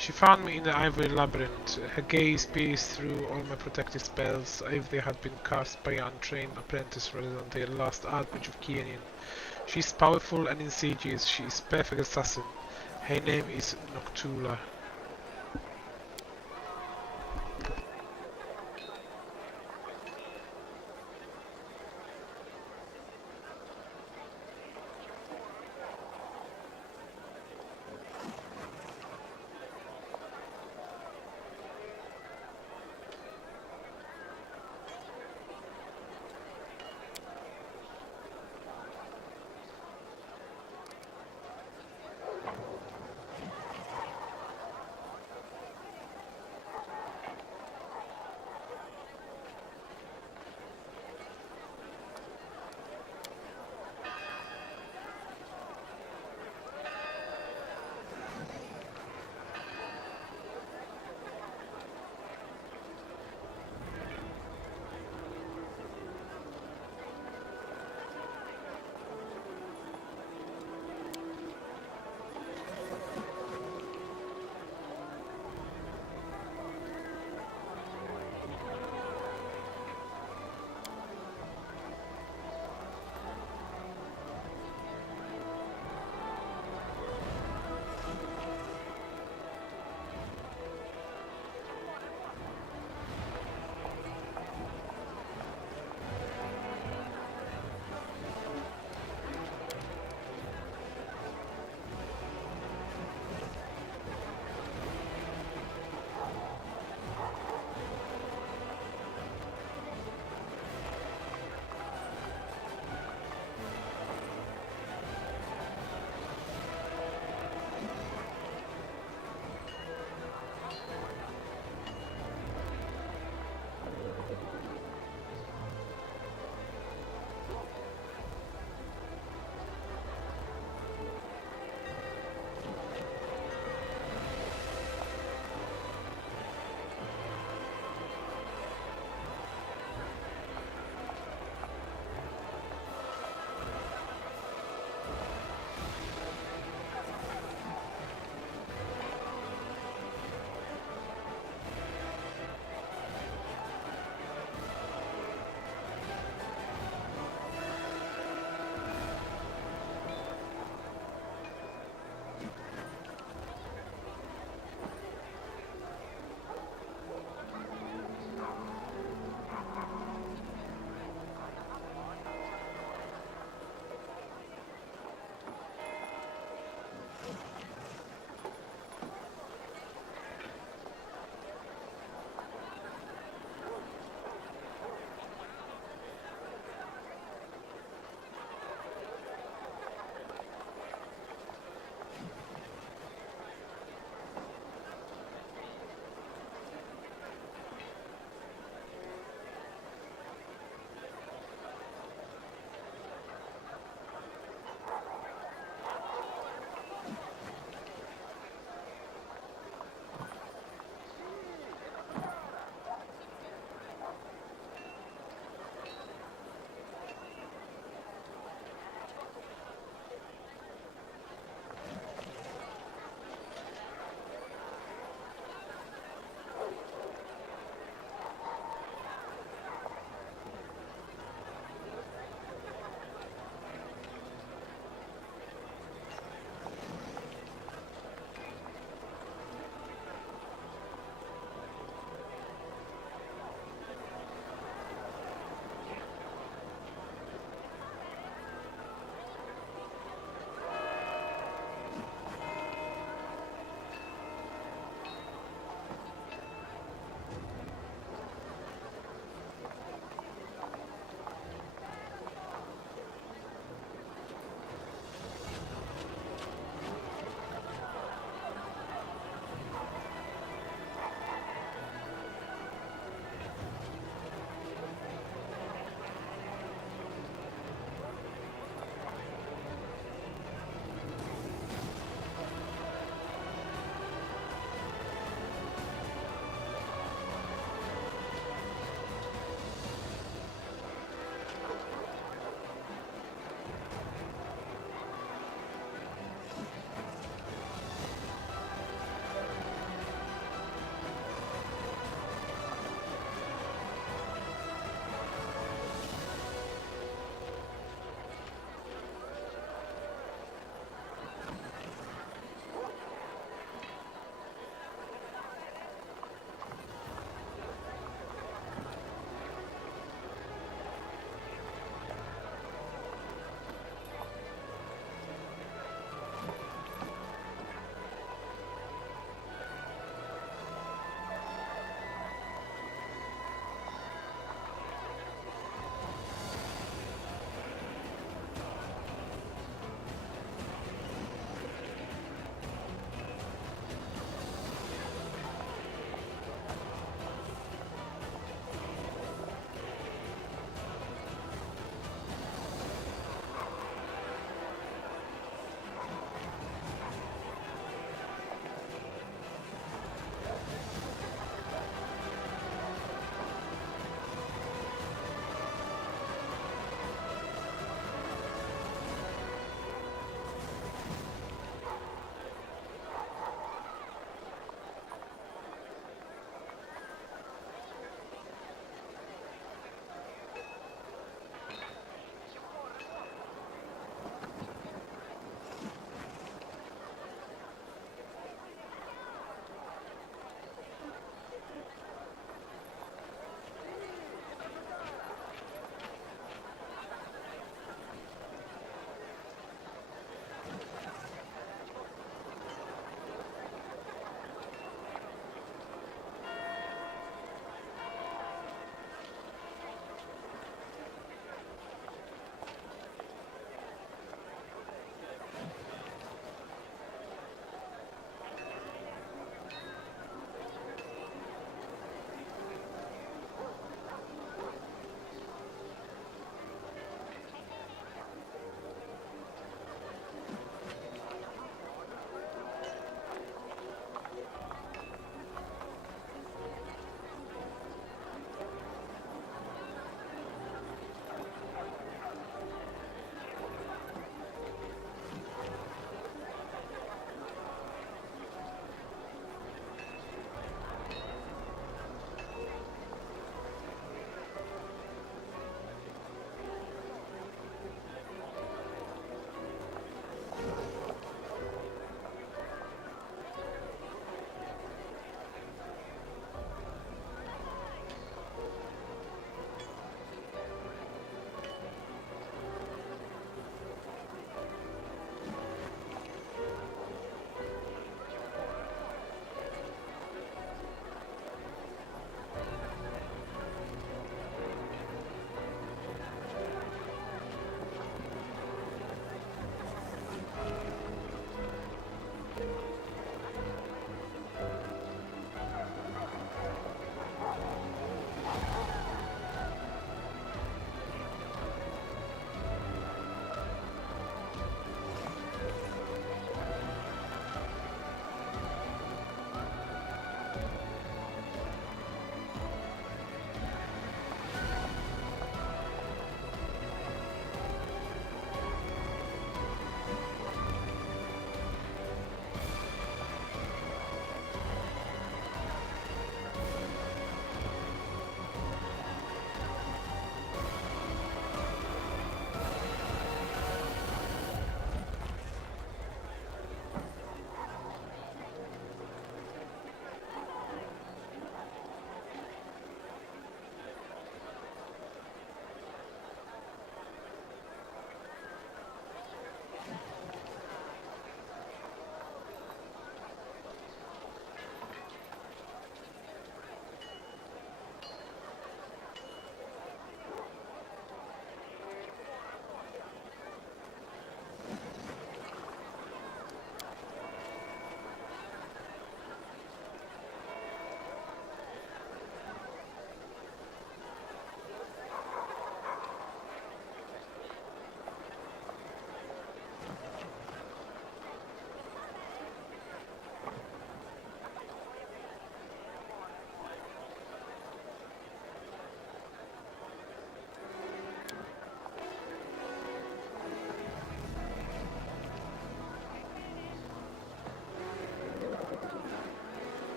She found me in the ivory labyrinth. Her gaze pierced through all my protective spells, as if they had been cast by an untrained apprentice rather than their last outreach of Aeon. She is powerful and insidious. She is perfect assassin. Her name is Noctula.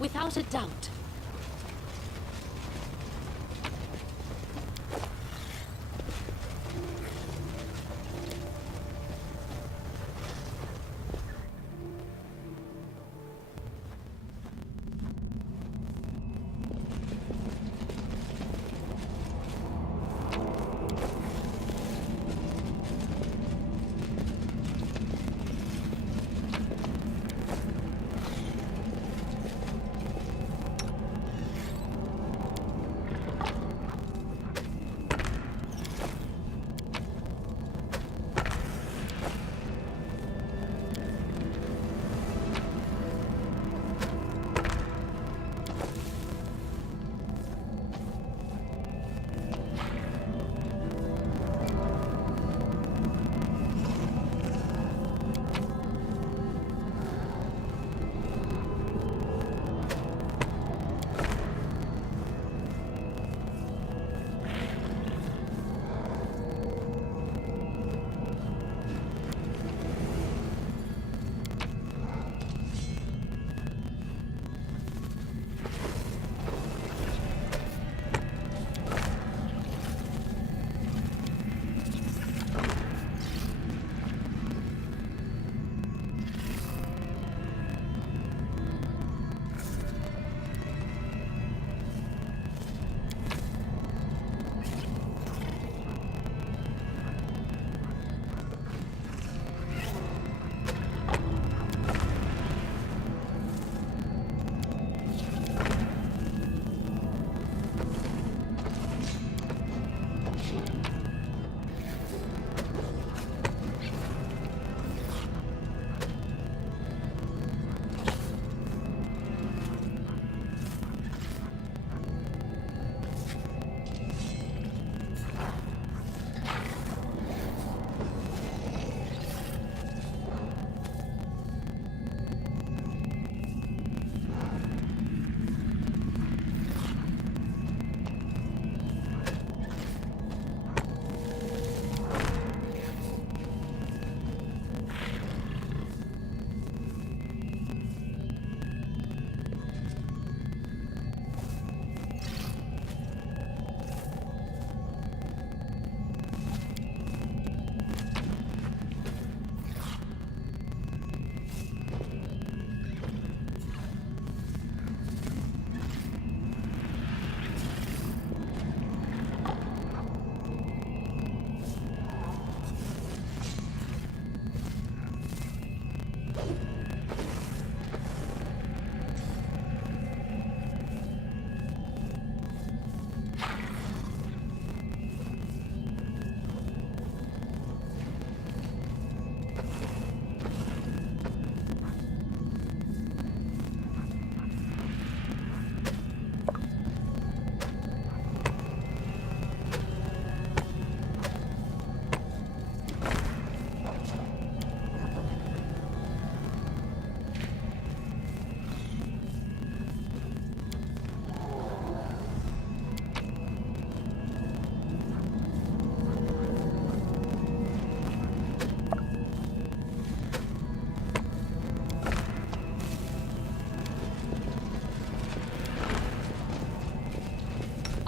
Without a doubt.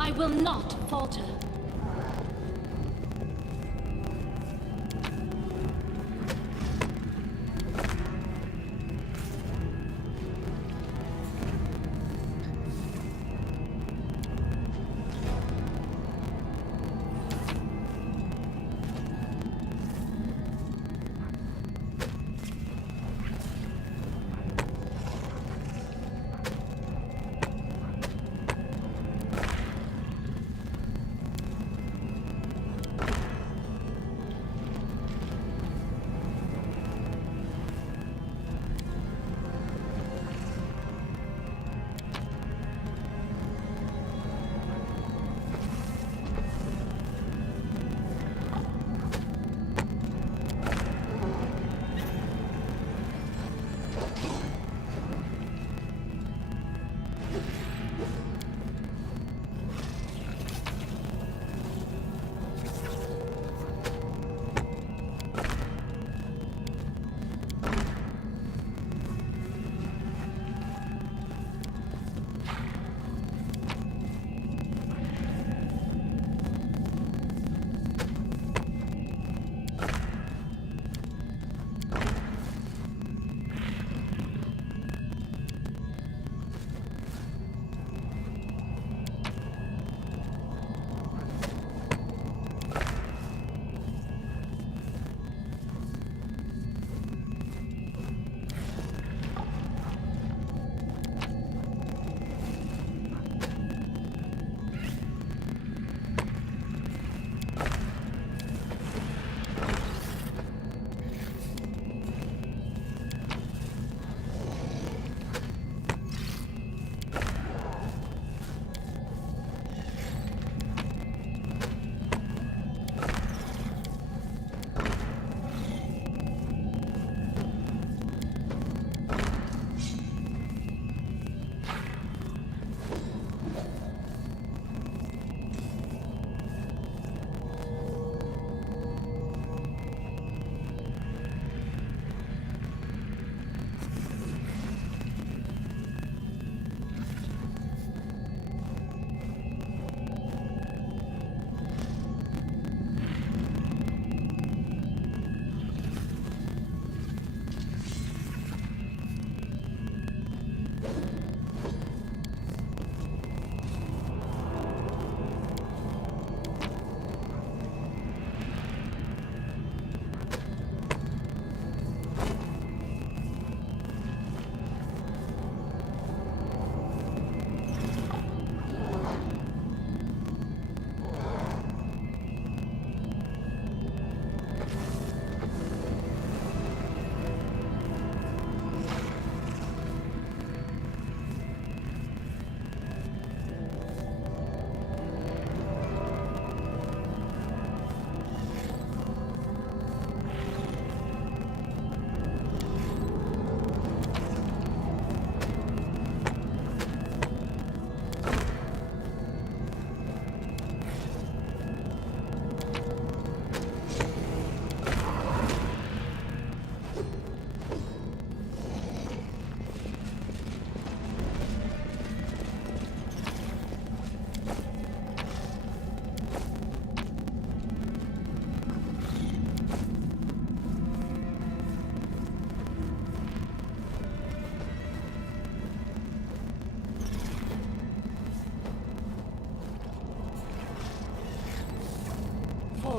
I will not falter.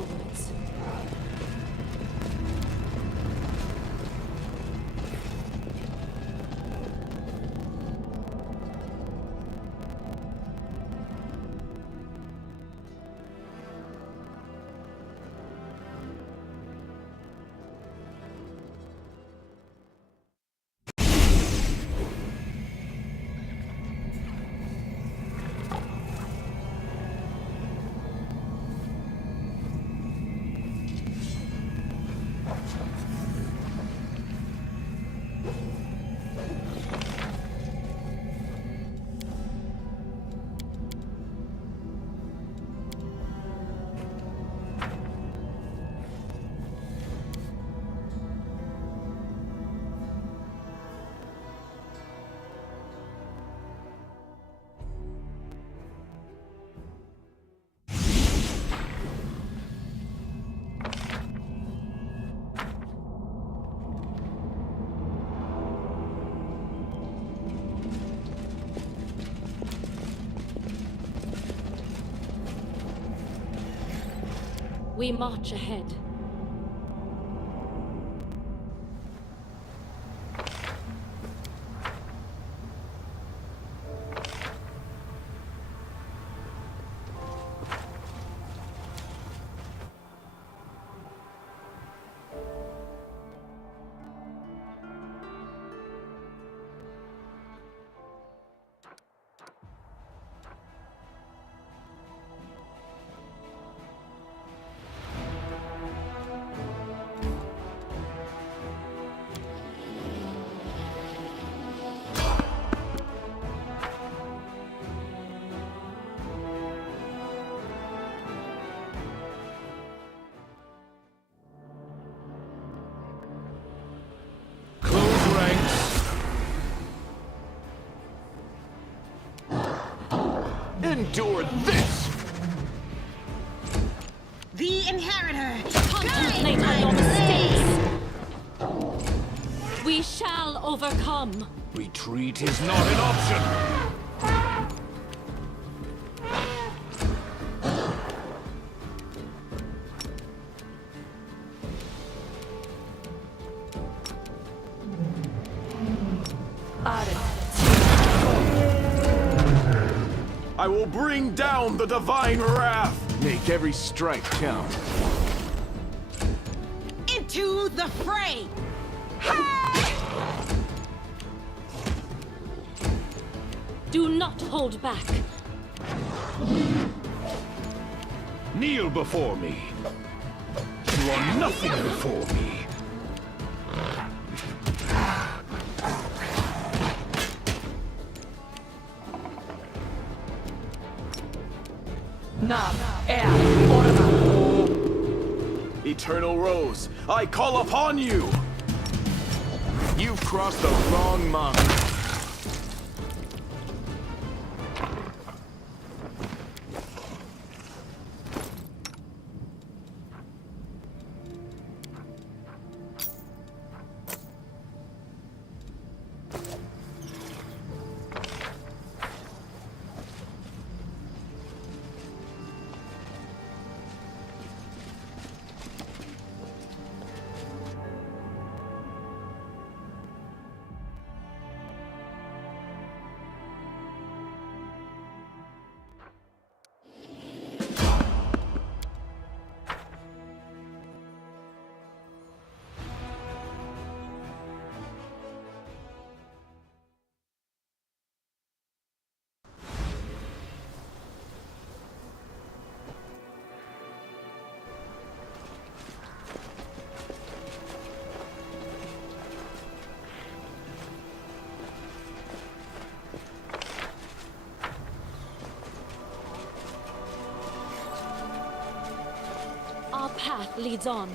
forwards. We march ahead. Endure this! The Inheritor! Contemplate Guide on your my mistakes! We shall overcome! Retreat is not an option! I will bring down the divine wrath! Make every strike count. Into the fray! Do not hold back! Kneel before me. You are nothing before me. Eternal Rose, I call upon you! You've crossed the wrong monk. Our path leads on.